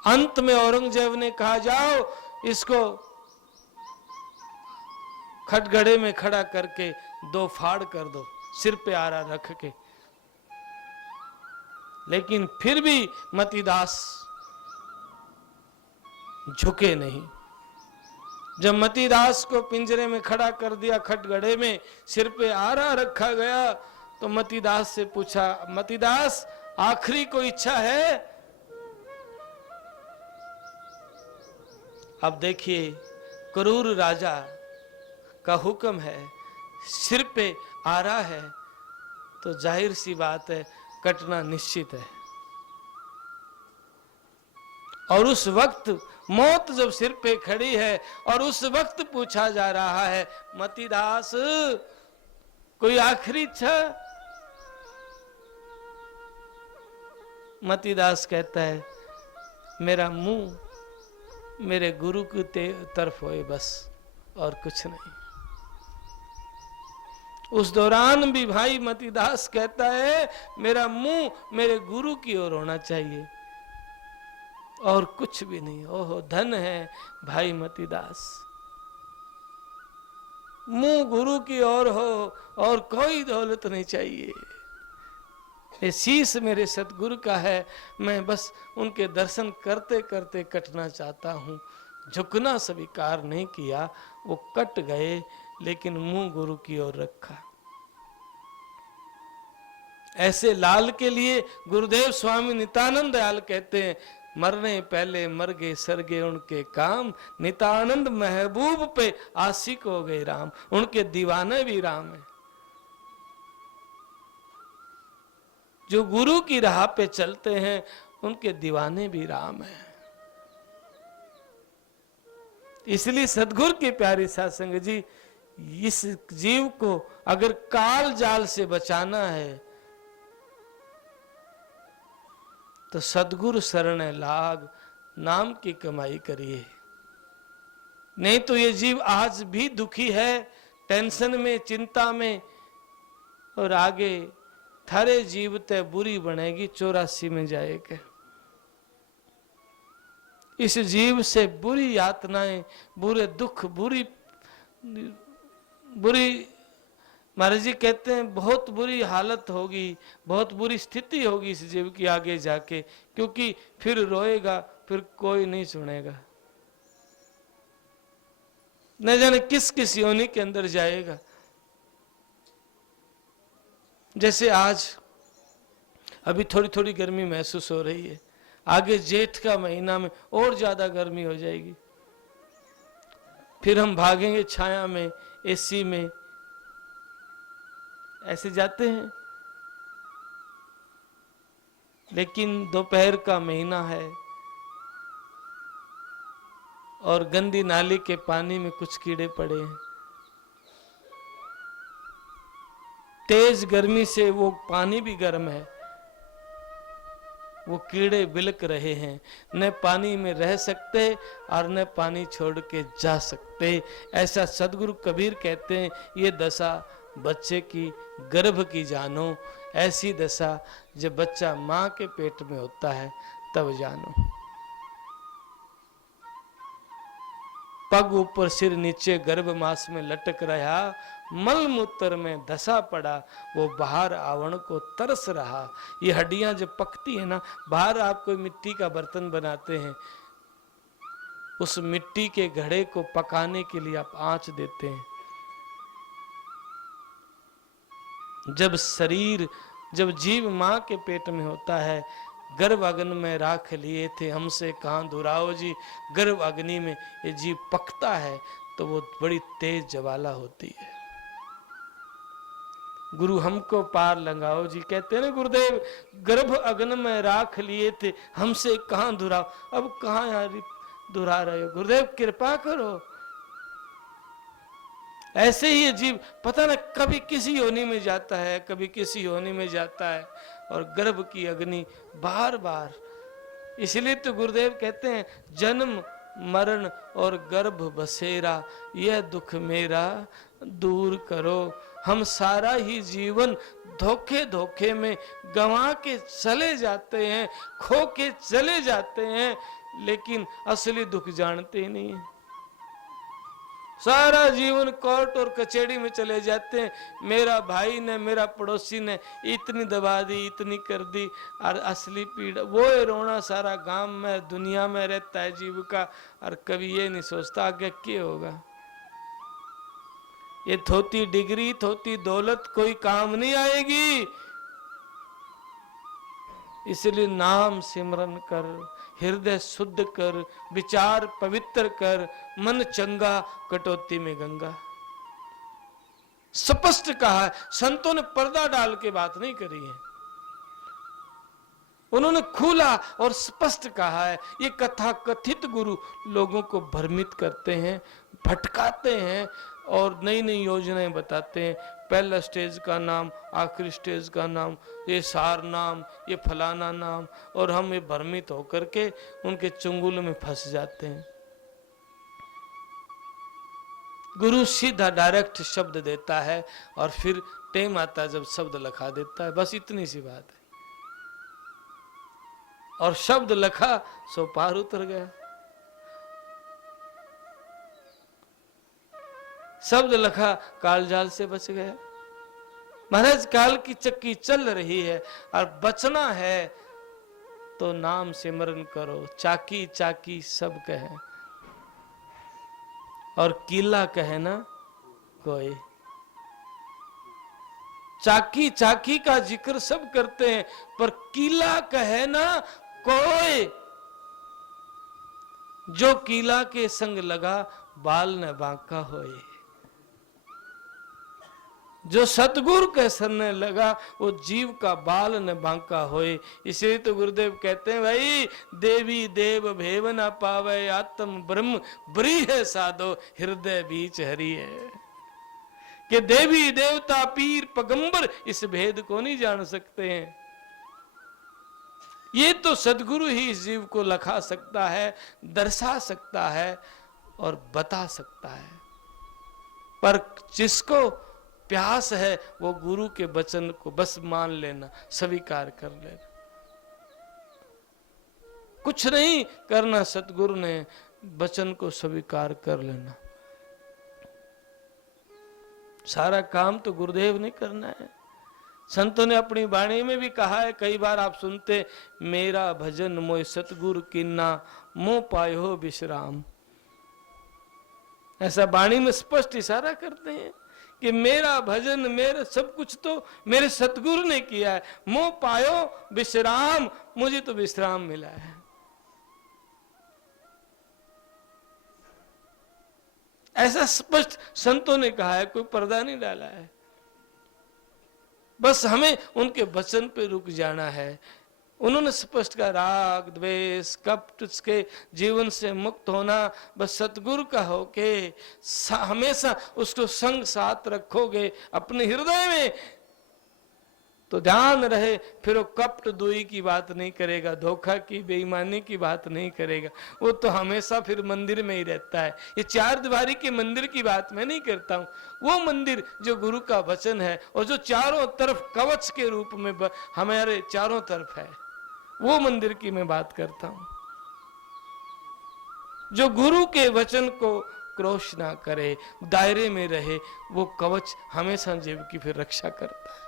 अंत में औरंगजेब ने कहा जाओ इसको खटगड़े में खड़ा करके 2 फाड़ कर दो, सिर पे आरा रख के। लेकिन फिर भी मतिदास झुके नहीं। जब मतिदास को पिंजरे में खड़ा कर दिया, खटगड़े में सिर पे आरा रखा गया, तो मतिदास से पूछा, मतिदास आखिरी कोई इच्छा है? अब देखिए, क्रूर राजा का हुक्म है, सिर पे आरा है, तो जाहिर सी बात है कटना निश्चित है। और उस वक्त मौत जब सिर पे खड़ी है, और उस वक्त पूछा जा रहा है, मतिदास कोई आखिरी इच्छा? मतिदास कहता है मेरा मुंह मेरे गुरु की तरफ होए बस, और कुछ नहीं। उस दौरान भी भाई मतिदास कहता है मेरा मुंह मेरे गुरु की ओर होना चाहिए, और कुछ भी नहीं। ओहो धन है भाई मतिदास, मुंह गुरु की ओर हो और कोई दौलत नहीं चाहिए। ये शीश मेरे सतगुरु का है, मैं बस उनके दर्शन करते करते कटना चाहता हूं। झुकना स्वीकार नहीं किया, वो कट गए, लेकिन मुंह गुरु की ओर रखा। ऐसे लाल के लिए गुरुदेव स्वामी नित्यानंद दयाल कहते हैं, मरने पहले मर गए सरगे उनके काम, नित्यानंद महबूब पे आशिक हो गए राम। उनके दीवाने भी राम है। जो गुरु की राह पे चलते हैं उनके दीवाने भी राम है। इसलिए सदगुरु की प्यारी साध संगत जी, इस जीव को अगर काल जाल से बचाना है तो सदगुरु शरण लाग नाम की कमाई करिए। नहीं तो ये जीव आज भी दुखी है, टेंशन में, चिंता में, और आगे थारे जीव ते बुरी बनेगी, 84 में जाएगा। इस जीव से बुरी यातनाएं, बुरे दुख, बुरी महाराज जी कहते हैं बहुत बुरी हालत होगी, बहुत बुरी स्थिति होगी इस जीव की आगे जाके, क्योंकि फिर रोएगा, फिर कोई नहीं सुनेगा, न जाने किस किस योनि के अंदर जाएगा। जैसे आज अभी थोड़ी थोड़ी गर्मी महसूस हो रही है, आगे जेठ का महीना में और ज्यादा गर्मी हो जाएगी, फिर हम भागेंगे छाया में, एसी में, ऐसे जाते हैं। लेकिन दोपहर का महीना है और गंदी नाली के पानी में कुछ कीड़े पड़े हैं, तेज गर्मी से वो पानी भी गर्म है, वो कीड़े बिलक रहे हैं, न पानी में रह सकते और न पानी छोड़ के जा सकते। ऐसा सदगुरु कबीर कहते हैं, ये दशा बच्चे की गर्भ की जानो, ऐसी दशा जब बच्चा मां के पेट में होता है तब जानो। पग ऊपर सिर नीचे गर्भ मास में लटक रहा, मल मूत्र में धसा पड़ा, वो बाहर आवण को तरस रहा। ये हड्डियां जब पकती है ना, बाहर आप कोई मिट्टी का बर्तन बनाते हैं, उस मिट्टी के घड़े को पकाने के लिए आप आंच देते हैं। जब जीव मां के पेट में होता है, गर्भ अग्नि में राख लिए थे हमसे कहां दुराओ जी, गर्भ अग्नि में ये जीव पकता है तो वो बड़ी तेज ज्वाला होती है। गुरु हमको पार लगाओ जी, कहते हैं ना गुरुदेव, गर्भ अग्नि में राख लिए थे हमसे कहां दुराओ, अब कहां यार दुरा रहे हो, गुरुदेव कृपा करो। ऐसे ही ये जीव पता ना कभी किसी योनि में जाता है, कभी किसी योनि में जाता है, और गर्भ की अग्नि बार बार। इसलिए तो गुरुदेव कहते हैं, जन्म मरण और गर्भ बसेरा, यह दुख मेरा दूर करो। हम सारा ही जीवन धोखे धोखे में गंवा के चले जाते हैं, खो के चले जाते हैं, लेकिन असली दुख जानते ही नहीं है। सारा जीवन कोर्ट और कचहरी में चले जाते हैं, मेरा भाई ने, मेरा पड़ोसी ने इतनी दबा दी, इतनी कर दी, और असली पीड़ा वो रोना सारा गांव में, दुनिया में रहता है जीव का, और कभी ये नहीं सोचता आगे क्या होगा। ये थोती डिग्री, थोती दौलत कोई काम नहीं आएगी। इसलिए नाम सिमरन कर, हृदय शुद्ध कर, विचार पवित्र कर, मन चंगा, कटौती में गंगा। स्पष्ट कहा है, संतों ने पर्दा डाल के बात नहीं करी है, उन्होंने खुला और स्पष्ट कहा है। ये कथा कथित गुरु लोगों को भ्रमित करते हैं, भटकाते हैं और नई नई योजनाएं बताते हैं। पहला स्टेज का नाम, आखिरी स्टेज का नाम, ये सार नाम, ये फलाना नाम, और हम ये भ्रमित होकर के उनके चुंगल में फंस जाते हैं। गुरु सीधा डायरेक्ट शब्द देता है और फिर टाइम आता है जब शब्द लिखा देता है, बस इतनी सी बात है। और शब्द लिखा सो पार उतर गया, शब्द लिखा कालजाल से बच गया। महाराज काल की चक्की चल रही है और बचना है तो नाम सिमरन करो। चाकी चाकी सब कहे और कीला कहे ना कोई। चाकी चाकी का जिक्र सब करते हैं पर कीला कहे ना कोई। जो कीला के संग लगा बाल न बांका होए। जो सतगुरु के सरने लगा वो जीव का बाल न बांका होए। इसलिए तो गुरुदेव कहते हैं भाई देवी देव भेव न पावे आत्म ब्रह्म ब्री है साधो हृदय बीच हरि है। कि देवी देवता पीर पैगंबर इस भेद को नहीं जान सकते हैं। ये तो सदगुरु ही इस जीव को लखा सकता है, दर्शा सकता है और बता सकता है। पर जिसको प्यास है वो गुरु के वचन को बस मान लेना, स्वीकार कर लेना, कुछ नहीं करना, सतगुरु ने वचन को स्वीकार कर लेना। सारा काम तो गुरुदेव ने करना है। संतों ने अपनी वाणी में भी कहा है, कई बार आप सुनते, मेरा भजन मोय सतगुरु कीन्ना मोह पायो विश्राम। ऐसा वाणी में स्पष्ट इशारा करते हैं कि मेरा भजन, मेरा सब कुछ तो मेरे सतगुरु ने किया है, मोह पायो विश्राम, मुझे तो विश्राम मिला है। ऐसा स्पष्ट संतों ने कहा है, कोई पर्दा नहीं डाला है। बस हमें उनके वचन पे रुक जाना है। उन्होंने स्पष्ट कहा, राग द्वेष कपट के जीवन से मुक्त होना बस सतगुरु का हो के हमेशा उसको संग साथ रखोगे अपने हृदय में तो ध्यान रहे, फिर वो कपट दुई की बात नहीं करेगा, धोखा की बेईमानी की बात नहीं करेगा, वो तो हमेशा फिर मंदिर में ही रहता है। ये चार दीवारी के मंदिर की बात मैं नहीं करता हूँ, वो मंदिर जो गुरु का वचन है और जो चारों तरफ कवच के रूप में हमारे चारों तरफ है, वो मंदिर की मैं बात करता हूं। जो गुरु के वचन को क्रॉस ना करे, दायरे में रहे, वो कवच हमेशा जीव की फिर रक्षा करता है।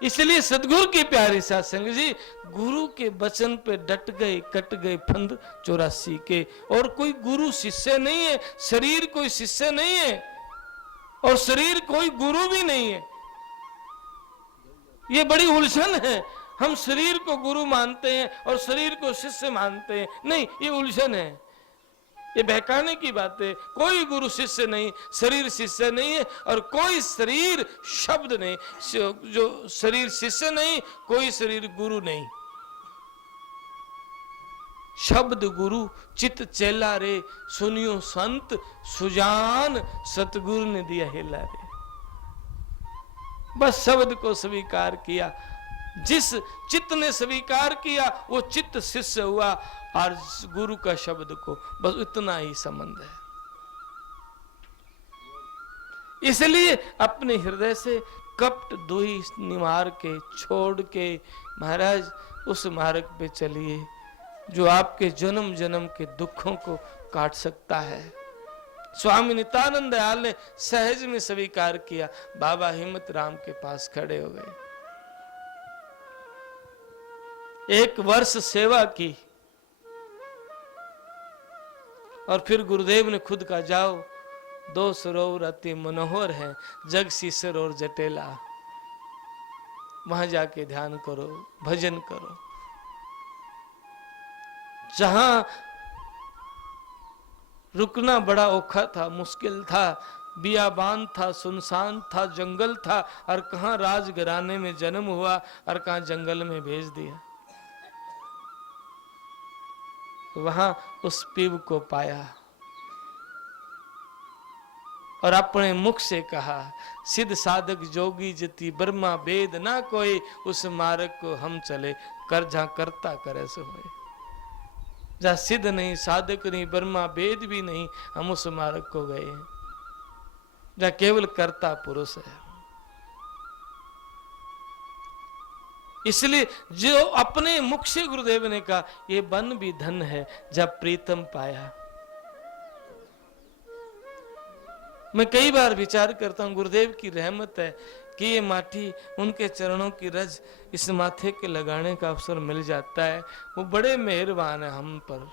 इसलिए सदगुरु की प्यारी साध संगत जी, गुरु के वचन पे डट गए, कट गए फंद 84 के। और कोई गुरु शिष्य नहीं है, शरीर कोई शिष्य नहीं है और शरीर कोई गुरु भी नहीं है। ये बड़ी उलझन है। हम शरीर को गुरु मानते हैं और शरीर को शिष्य मानते हैं, नहीं, ये उलझन है, ये बहकाने की बात है। कोई गुरु शिष्य नहीं, शरीर शिष्य नहीं है और कोई शरीर शब्द नहीं, जो शरीर शिष्य नहीं, कोई शरीर गुरु नहीं। शब्द गुरु चित चेला रे, सुनियो संत सुजान, सतगुरु ने दिया हिला रे। बस शब्द को स्वीकार किया, जिस चित्त ने स्वीकार किया वो चित्त शिष्य हुआ और गुरु का शब्द को, बस इतना ही संबंध है। इसलिए अपने हृदय से कपट दुही निवार के छोड़ के महाराज उस मार्ग पे चलिए जो आपके जन्म जन्म के दुखों को काट सकता है। स्वामी नित्यानंद दयाल ने सहज में स्वीकार किया, बाबा हिम्मत राम के पास खड़े हो गए, 1 वर्ष सेवा की और फिर गुरुदेव ने खुद कहा, जाओ 2 सरोवर अति मनोहर हैं, जग सीसर और जटेला, वहां जाके ध्यान करो, भजन करो। जहां रुकना बड़ा औखा था, मुश्किल था, बियाबान था, सुनसान था, जंगल था, और कहां राजघराने में जन्म हुआ और कहां जंगल में भेज दिया। वहां उस पीव को पाया और अपने मुख से कहा, सिद्ध साधक जोगी जति ब्रह्मा वेद ना कोई, उस मार्ग को हम चले, कर जहां करता करे सो होए। जहां सिद्ध नहीं, साधक नहीं, ब्रह्मा वेद भी नहीं, हम उस मार्ग को गए हैं जहां केवल कर्ता पुरुष है। इसलिए जो अपने मुख से गुरुदेव ने कहा, ये वन भी धन है जब प्रीतम पाया। मैं कई बार विचार करता हूं, गुरुदेव की रहमत है कि ये माटी, उनके चरणों की रज इस माथे के लगाने का अवसर मिल जाता है। वो बड़े मेहरबान है हम पर,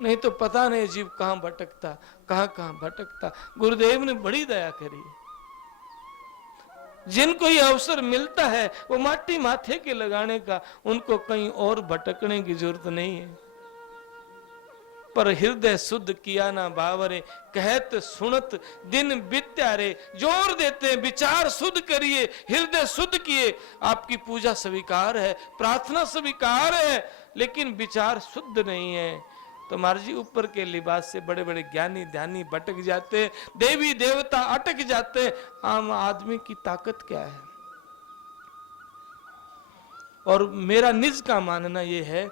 नहीं तो पता नहीं जीव कहां भटकता, कहां भटकता। गुरुदेव ने बड़ी दया करी। जिनको ये अवसर मिलता है वो माटी माथे के लगाने का, उनको कहीं और भटकने की जरूरत नहीं है। पर हृदय शुद्ध किया ना बावरे, कहत सुनत दिन बीत्या रे। जोर देते हैं, विचार शुद्ध करिए, हृदय शुद्ध किए, आपकी पूजा स्वीकार है, प्रार्थना स्वीकार है, लेकिन विचार शुद्ध नहीं है तो महाराज जी ऊपर के लिबास से बड़े बड़े ज्ञानी ध्यानी भटक जाते, देवी देवता अटक जाते। आम आदमी की ताकत क्या है? और मेरा निज का मानना यह है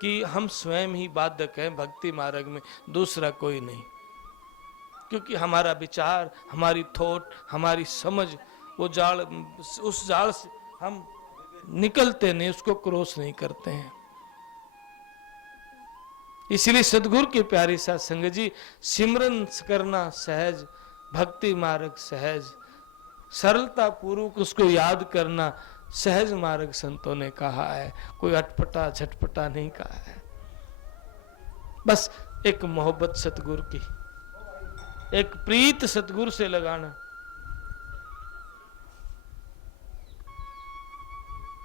कि हम स्वयं ही बाधक हैं भक्ति मार्ग में, दूसरा कोई नहीं। क्योंकि हमारा विचार, हमारी थॉट, हमारी समझ, वो जाल, उस जाल से हम निकलते नहीं, उसको क्रॉस नहीं करते हैं। इसलिए सदगुरु की प्यारी साथ संगत जी, सिमरन करना सहज, भक्ति मार्ग सहज, सरलता पूर्वक उसको याद करना सहज मार्ग संतों ने कहा है, कोई अटपटा झटपटा नहीं कहा है। बस एक मोहब्बत सतगुरु की, एक प्रीत सतगुरु से लगाना,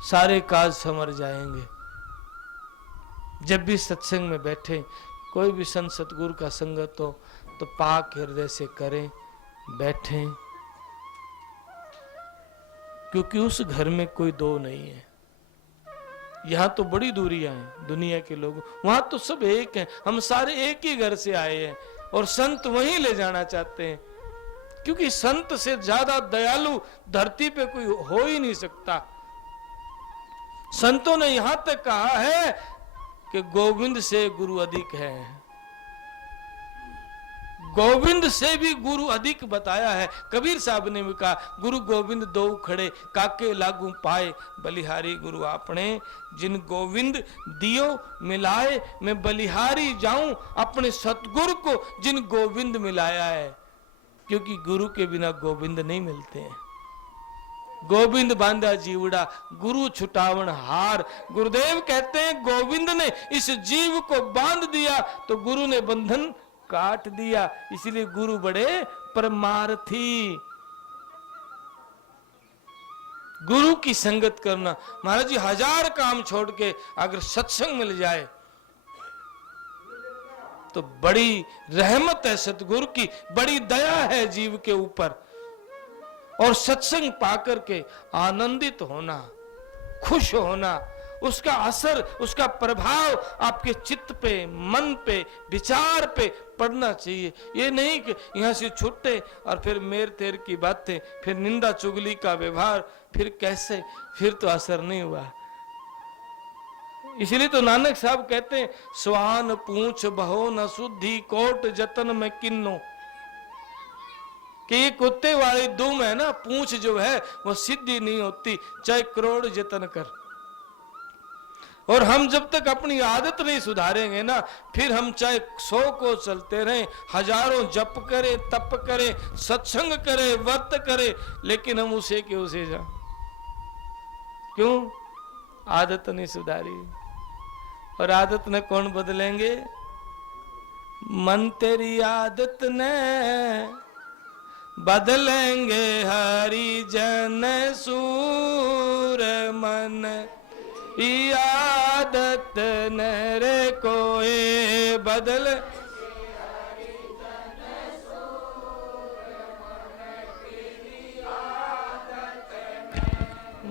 सारे काज संवर जाएंगे। जब भी सत्संग में बैठे, कोई भी संत सतगुरु का संगत हो तो पाक हृदय से करें, बैठें, क्योंकि उस घर में कोई दो नहीं है। यहां तो बड़ी दूरियां हैं दुनिया के लोग, वहां तो सब एक हैं, हम सारे एक ही घर से आए हैं और संत वहीं ले जाना चाहते हैं, क्योंकि संत से ज्यादा दयालु धरती पे कोई हो ही नहीं सकता। संतों ने यहां तक कहा है कि गोविंद से गुरु अधिक है, गोविंद से भी गुरु अधिक बताया है। कबीर साहब ने भी कहा, गुरु गोविंद दो खड़े काके लागू पाए, बलिहारी गुरु आपने, जिन गोविंद दियो मिलाए, मैं बलिहारी जाऊं अपने सतगुरु को जिन गोविंद मिलाया है। क्योंकि गुरु के बिना गोविंद नहीं मिलते हैं। गोविंद बांधा जीवड़ा, गुरु छुटावन हार। गुरुदेव कहते हैं गोविंद ने इस जीव को बांध दिया तो गुरु ने बंधन काट दिया। इसलिए गुरु बड़े परमार्थी। गुरु की संगत करना, महाराज जी 1000 काम छोड़ के अगर सत्संग मिल जाए तो बड़ी रहमत है सतगुरु की, बड़ी दया है जीव के ऊपर। और सत्संग पाकर के आनंदित होना, खुश होना, उसका असर, उसका प्रभाव आपके चित्त पे, मन पे, विचार पे पड़ना चाहिए। ये नहीं कि यहां से छुट्टे और फिर मेर तेर की बातें, फिर निंदा चुगली का व्यवहार, फिर कैसे, फिर तो असर नहीं हुआ। इसलिए तो नानक साहब कहते हैं, स्वान पूछ बहो न शुद्धि, कोट जतन में किन्नो। कि ये कुत्ते वाली दुम है ना, पूंछ जो है वो सिद्धि नहीं होती, चाहे करोड़ जतन कर। और हम जब तक अपनी आदत नहीं सुधारेंगे ना, फिर हम चाहे 100 को चलते रहें, हजारों जप करें, तप करें, सत्संग करें, व्रत करें, लेकिन हम उसे के उसे जा। क्यों? आदत नहीं सुधारी। और आदत ने कौन बदलेंगे? मन तेरी आदत ने बदलेंगे हरि जन सूर, मन आदत नरे कोई बदल।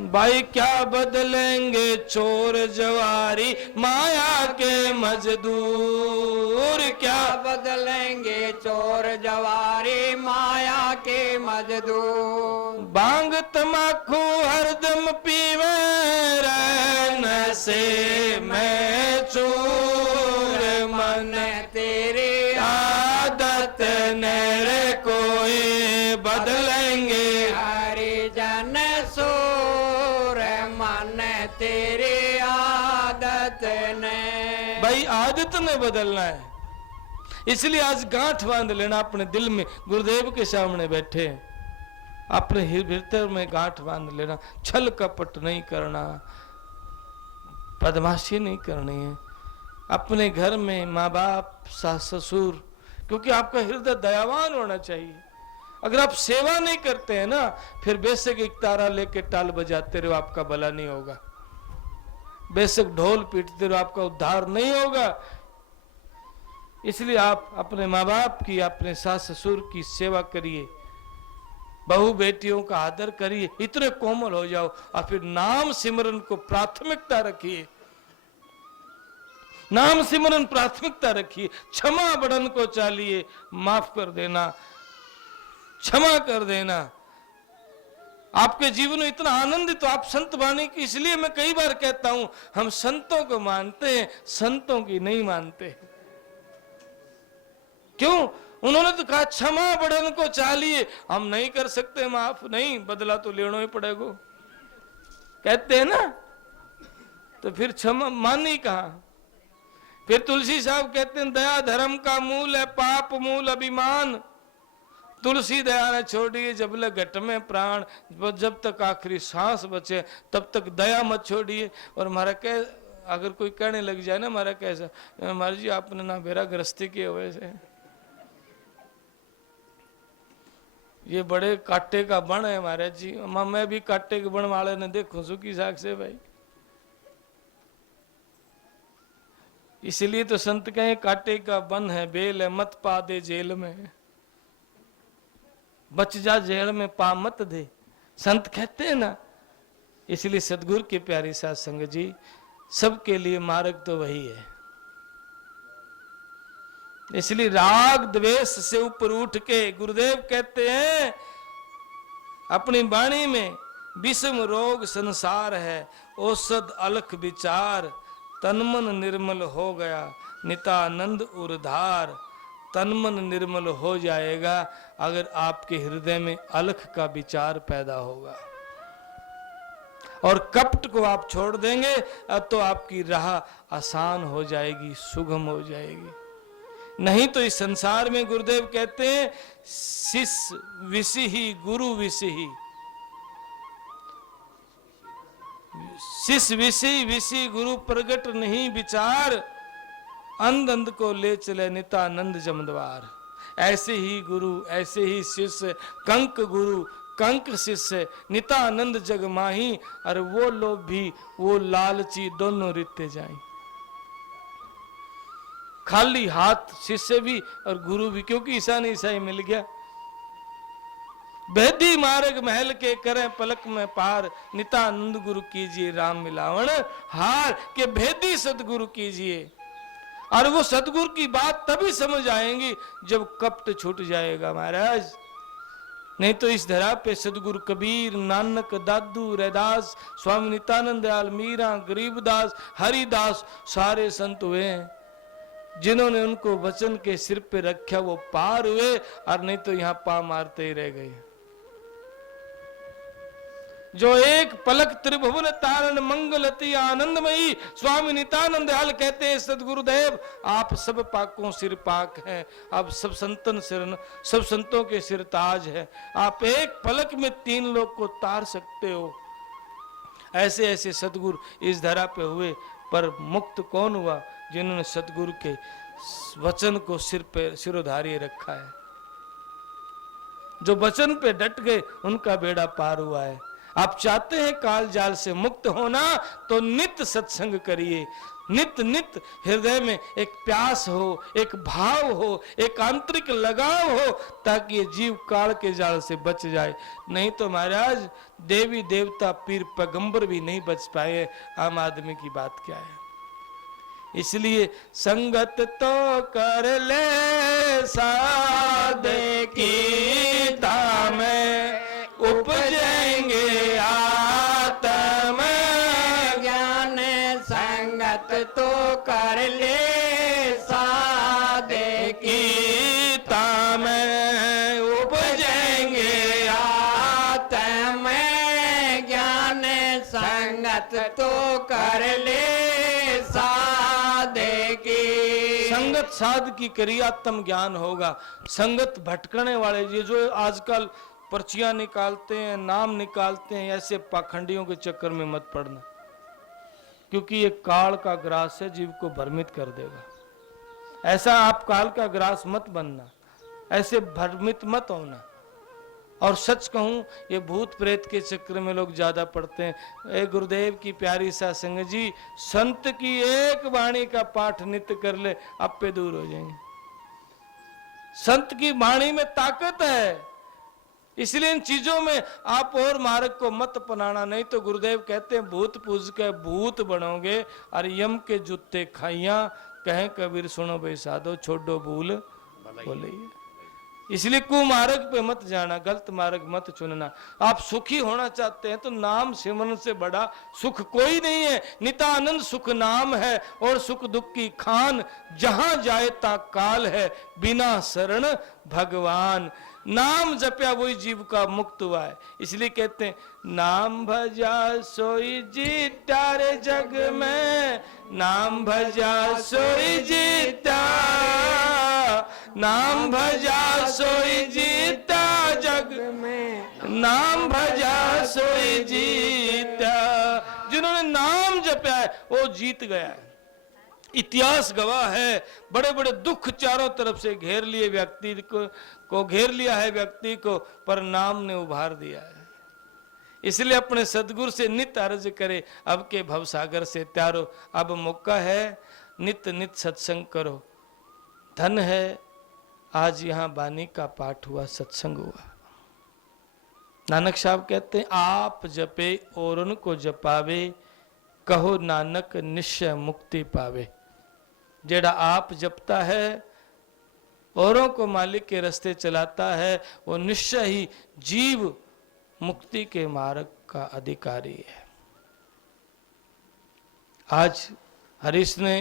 भाई क्या बदलेंगे चोर जवारी, माया के मजदूर। क्या बदलेंगे चोर जवारी, माया के मजदूर। बांग तमाकू हरदम पीवे, रहन से मैं चूर, मन तेरी आदत नरे कोई बदलेंगे हरि जन सूर, मन तेरी आदत ने। भाई आदत ने बदलना है। इसलिए आज गांठ बांध लेना अपने दिल में, गुरुदेव के सामने बैठे अपने हृदय में गांठ बांध लेना। छल कपट नहीं करना, बदमाशी नहीं करनी है। अपने घर में माँ बाप, सास ससुर, क्योंकि आपका हृदय दयावान होना चाहिए। अगर आप सेवा नहीं करते हैं ना, फिर बेशक एक तारा लेके टाल बजाते रहो, आपका भला नहीं होगा। बेशक ढोल पीटते रहो, आपका उद्धार नहीं होगा। इसलिए आप अपने माँ बाप की, अपने सास ससुर की सेवा करिए, बहू बेटियों का आदर करिए, इतने कोमल हो जाओ। और फिर नाम सिमरन को प्राथमिकता रखिए, नाम सिमरन प्राथमिकता रखिए। क्षमा बड़न को चालिए, माफ कर देना, क्षमा कर देना। आपके जीवन में इतना आनंदित तो आप संत वाणी की, इसलिए मैं कई बार कहता हूं हम संतों को मानते हैं, संतों की नहीं मानते। क्यों? उन्होंने तो कहा क्षमा बढ़न को चाहिए, हम नहीं कर सकते माफ, नहीं बदला तो लेना ही पड़ेगा, कहते हैं ना, तो फिर क्षमा मानी कहा। फिर तुलसी साहब कहते हैं दया धर्म का मूल है, पाप मूल अभिमान, तुलसी दया न छोड़िए जब लग घट में प्राण, जब तक आखिरी सांस बचे तब तक दया मत छोड़िए। और हमारा कह अगर कोई कहने लग जाए ना हमारा कैसा, महाराज जी आपने ना मेरा गृहस्थी किए हुए से, ये बड़े कांटे का बण है महाराज जी, मैं भी कांटे के बण वाले ने देखो सुखी साख से भाई। इसलिए तो संत कहे कांटे का बन है बेल है, मत पा दे जेल में, बच जा जेल में पा मत दे, संत कहते हैं ना। इसलिए सदगुरु की प्यारी साध संगत जी, सबके लिए मार्ग तो वही है। इसलिए राग द्वेष से ऊपर उठ के गुरुदेव कहते हैं अपनी वाणी में, विषम रोग संसार है औषध अलख विचार, तन मन निर्मल हो गया नितानंद उर्धार। तन मन निर्मल हो जाएगा अगर आपके हृदय में अलख का विचार पैदा होगा, और कपट को आप छोड़ देंगे अब तो आपकी राह आसान हो जाएगी, सुगम हो जाएगी। नहीं तो इस संसार में गुरुदेव कहते हैं शिष्य विषि गुरु विषि, शिष्य विषि गुरु प्रगट नहीं विचार, अंध अंध को ले चले नितानंद जमद्वार। ऐसे ही गुरु ऐसे ही शिष्य, कंक गुरु कंक शिष्य, नितानंद जग माही, और वो लोग भी वो लालची दोनों रित्ते जाएं। खाली हाथ शिष्य भी और गुरु भी, क्योंकि ईसा ने ईसाई मिल गया। भेदी मार्ग महल के करें पलक में पार, नितानंद गुरु कीजिए राम मिलावण हार, के भेदी सदगुरु कीजिए। और वो सदगुरु की बात तभी समझ आएंगी जब कपट छूट जाएगा महाराज। नहीं तो इस धरा पे सदगुरु कबीर, नानक, दादू, रैदास, स्वामी नित्यानंद दयाल, मीरा, गरीबदास, हरिदास, सारे संत हुए हैं जिन्होंने उनको वचन के सिर पे रखा, वो पार हुए, और नहीं तो यहां पा मारते ही रह गए। जो एक पलक त्रिभुवन तारण मंगलती आनंदमयी, स्वामी नित्यानंद दयाल कहते हैं सदगुरुदेव आप सब पाकों सिर पाक हैं, आप सब संतन सिर, सब संतों के सिर ताज है, आप एक पलक में तीन लोग को तार सकते हो। ऐसे ऐसे सदगुरु इस धरा पे हुए, पर मुक्त कौन हुआ? जिन्होंने सदगुरु के वचन को सिर पे सिरोधार्य रखा है। जो वचन पे डट गए उनका बेड़ा पार हुआ है। आप चाहते हैं काल जाल से मुक्त होना तो नित्य सत्संग करिए, नित्य नित्य हृदय में एक प्यास हो, एक भाव हो, एक आंतरिक लगाव हो, ताकि ये जीव काल के जाल से बच जाए। नहीं तो महाराज देवी देवता पीर पैगंबर भी नहीं बच पाए, आम आदमी की बात क्या है। इसलिए संगत तो कर ले साधे की ताम उपजेंगे आत्म ज्ञान, संगत तो कर ले साधे की ताम उपजेंगे आत्म ज्ञान, संगत तो कर ले साधे की। संगत साध की क्रिया तम ज्ञान होगा। संगत भटकने वाले ये जो आजकल पर्चियां निकालते हैं, नाम निकालते हैं, ऐसे पाखंडियों के चक्कर में मत पड़ना, क्योंकि ये काल का ग्रास है, जीव को भ्रमित कर देगा। ऐसा आप काल का ग्रास मत बनना, ऐसे भ्रमित मत होना। और सच कहूं ये भूत प्रेत के चक्कर में लोग ज्यादा पड़ते हैं। ए गुरुदेव की प्यारी सा संगत जी, संत की एक वाणी का पाठ नित्य कर ले, आपे दूर हो जाएंगे। संत की वाणी में ताकत है, इसलिए इन चीजों में आप और मार्ग को मत अपनाना। नहीं तो गुरुदेव कहते हैं भूत पूज के भूत बनोगे और यम के जूते खाइया, कहें कबीर सुनो भाई साधो छोड़ो भूल बोले। इसलिए कुमार्ग पे मत जाना, गलत मार्ग मत चुनना। आप सुखी होना चाहते हैं तो नाम सिमरन से बड़ा सुख कोई नहीं है। नितानंद सुख नाम है और सुख दुख की खान, जहां जाए ता काल है, बिना शरण भगवान। नाम जपया वही जीव का मुक्त हुआ है। इसलिए कहते हैं नाम भजा सोई जीता रे जग में, नाम भजा सोई जीता, नाम भजा सोई जीता जग में, नाम भजा सोई जीता। जिन्होंने नाम जपया है वो जीत गया है। इतिहास गवाह है, बड़े बड़े दुख चारों तरफ से घेर लिए व्यक्ति को घेर लिया है व्यक्ति को, पर नाम ने उभार दिया है। इसलिए अपने सदगुरु से नित अर्ज करे, अब के भवसागर से त्यारो। अब मौका है, नित नित सत्संग करो। धन है आज यहाँ बानी का पाठ हुआ, सत्संग हुआ। नानक साहब कहते हैं आप जपे और उनको जपावे, कहो नानक निश्चय मुक्ति पावे। जेड़ा आप जपता है, औरों को मालिक के रास्ते चलाता है, वो निश्चय ही जीव मुक्ति के मार्ग का अधिकारी है। आज हरीश ने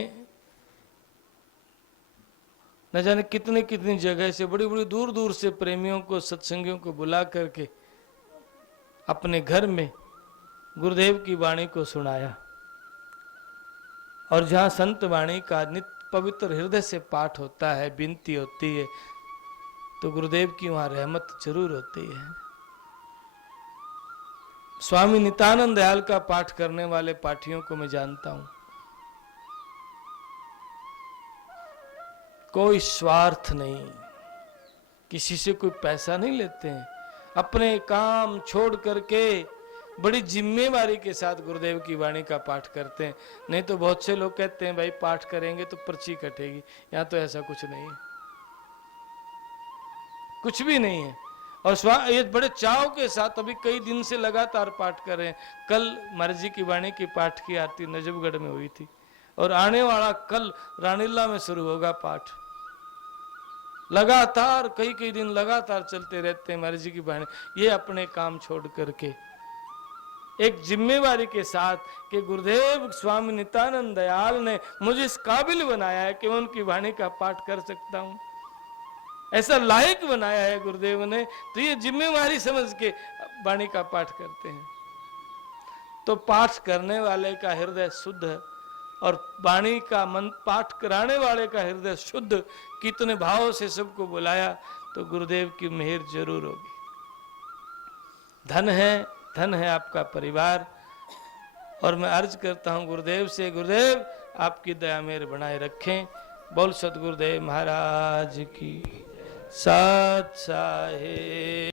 न जाने कितने कितनी जगह से, बड़ी बड़ी दूर दूर से प्रेमियों को, सत्संगियों को बुला करके अपने घर में गुरुदेव की वाणी को सुनाया। और जहां संत वाणी का नित्य पवित्र हृदय से पाठ होता है, विनती होती है, तो गुरुदेव की वहां रहमत जरूर होती है। स्वामी नित्यानंद दयाल का पाठ करने वाले पाठियों को मैं जानता हूं, कोई स्वार्थ नहीं, किसी से कोई पैसा नहीं लेते हैं, अपने काम छोड़ करके बड़ी जिम्मेवारी के साथ गुरुदेव की वाणी का पाठ करते हैं। नहीं तो बहुत से लोग कहते हैं भाई पाठ करेंगे तो पर्ची कटेगी, यहाँ तो ऐसा कुछ नहीं है, कुछ भी नहीं है। और ये बड़े चाव के साथ अभी कई दिन से लगातार पाठ कर रहे हैं। कल महाराज जी की वाणी की पाठ की आरती नजफगढ़ में हुई थी, और आने वाला कल रानीला में शुरू होगा पाठ। लगातार कई कई दिन लगातार चलते रहते हैं महाराज जी की वाणी। ये अपने काम छोड़ करके एक जिम्मेवारी के साथ कि गुरुदेव स्वामी नित्यानंद दयाल ने मुझे इस काबिल बनाया है कि मैं उनकी वाणी का पाठ कर सकता हूं, ऐसा लायक बनाया है गुरुदेव ने, तो ये जिम्मेवारी समझ के वाणी का पाठ करते हैं। तो पाठ करने वाले का हृदय शुद्ध है और वाणी का मन पाठ कराने वाले का हृदय शुद्ध, कितने भाव से सबको बुलाया तो गुरुदेव की मेहर जरूर होगी। धन है आपका परिवार। और मैं अर्ज करता हूं गुरुदेव से, गुरुदेव आपकी दया मेहर बनाए रखें। बोल सतगुरुदेव महाराज की सत साहिब।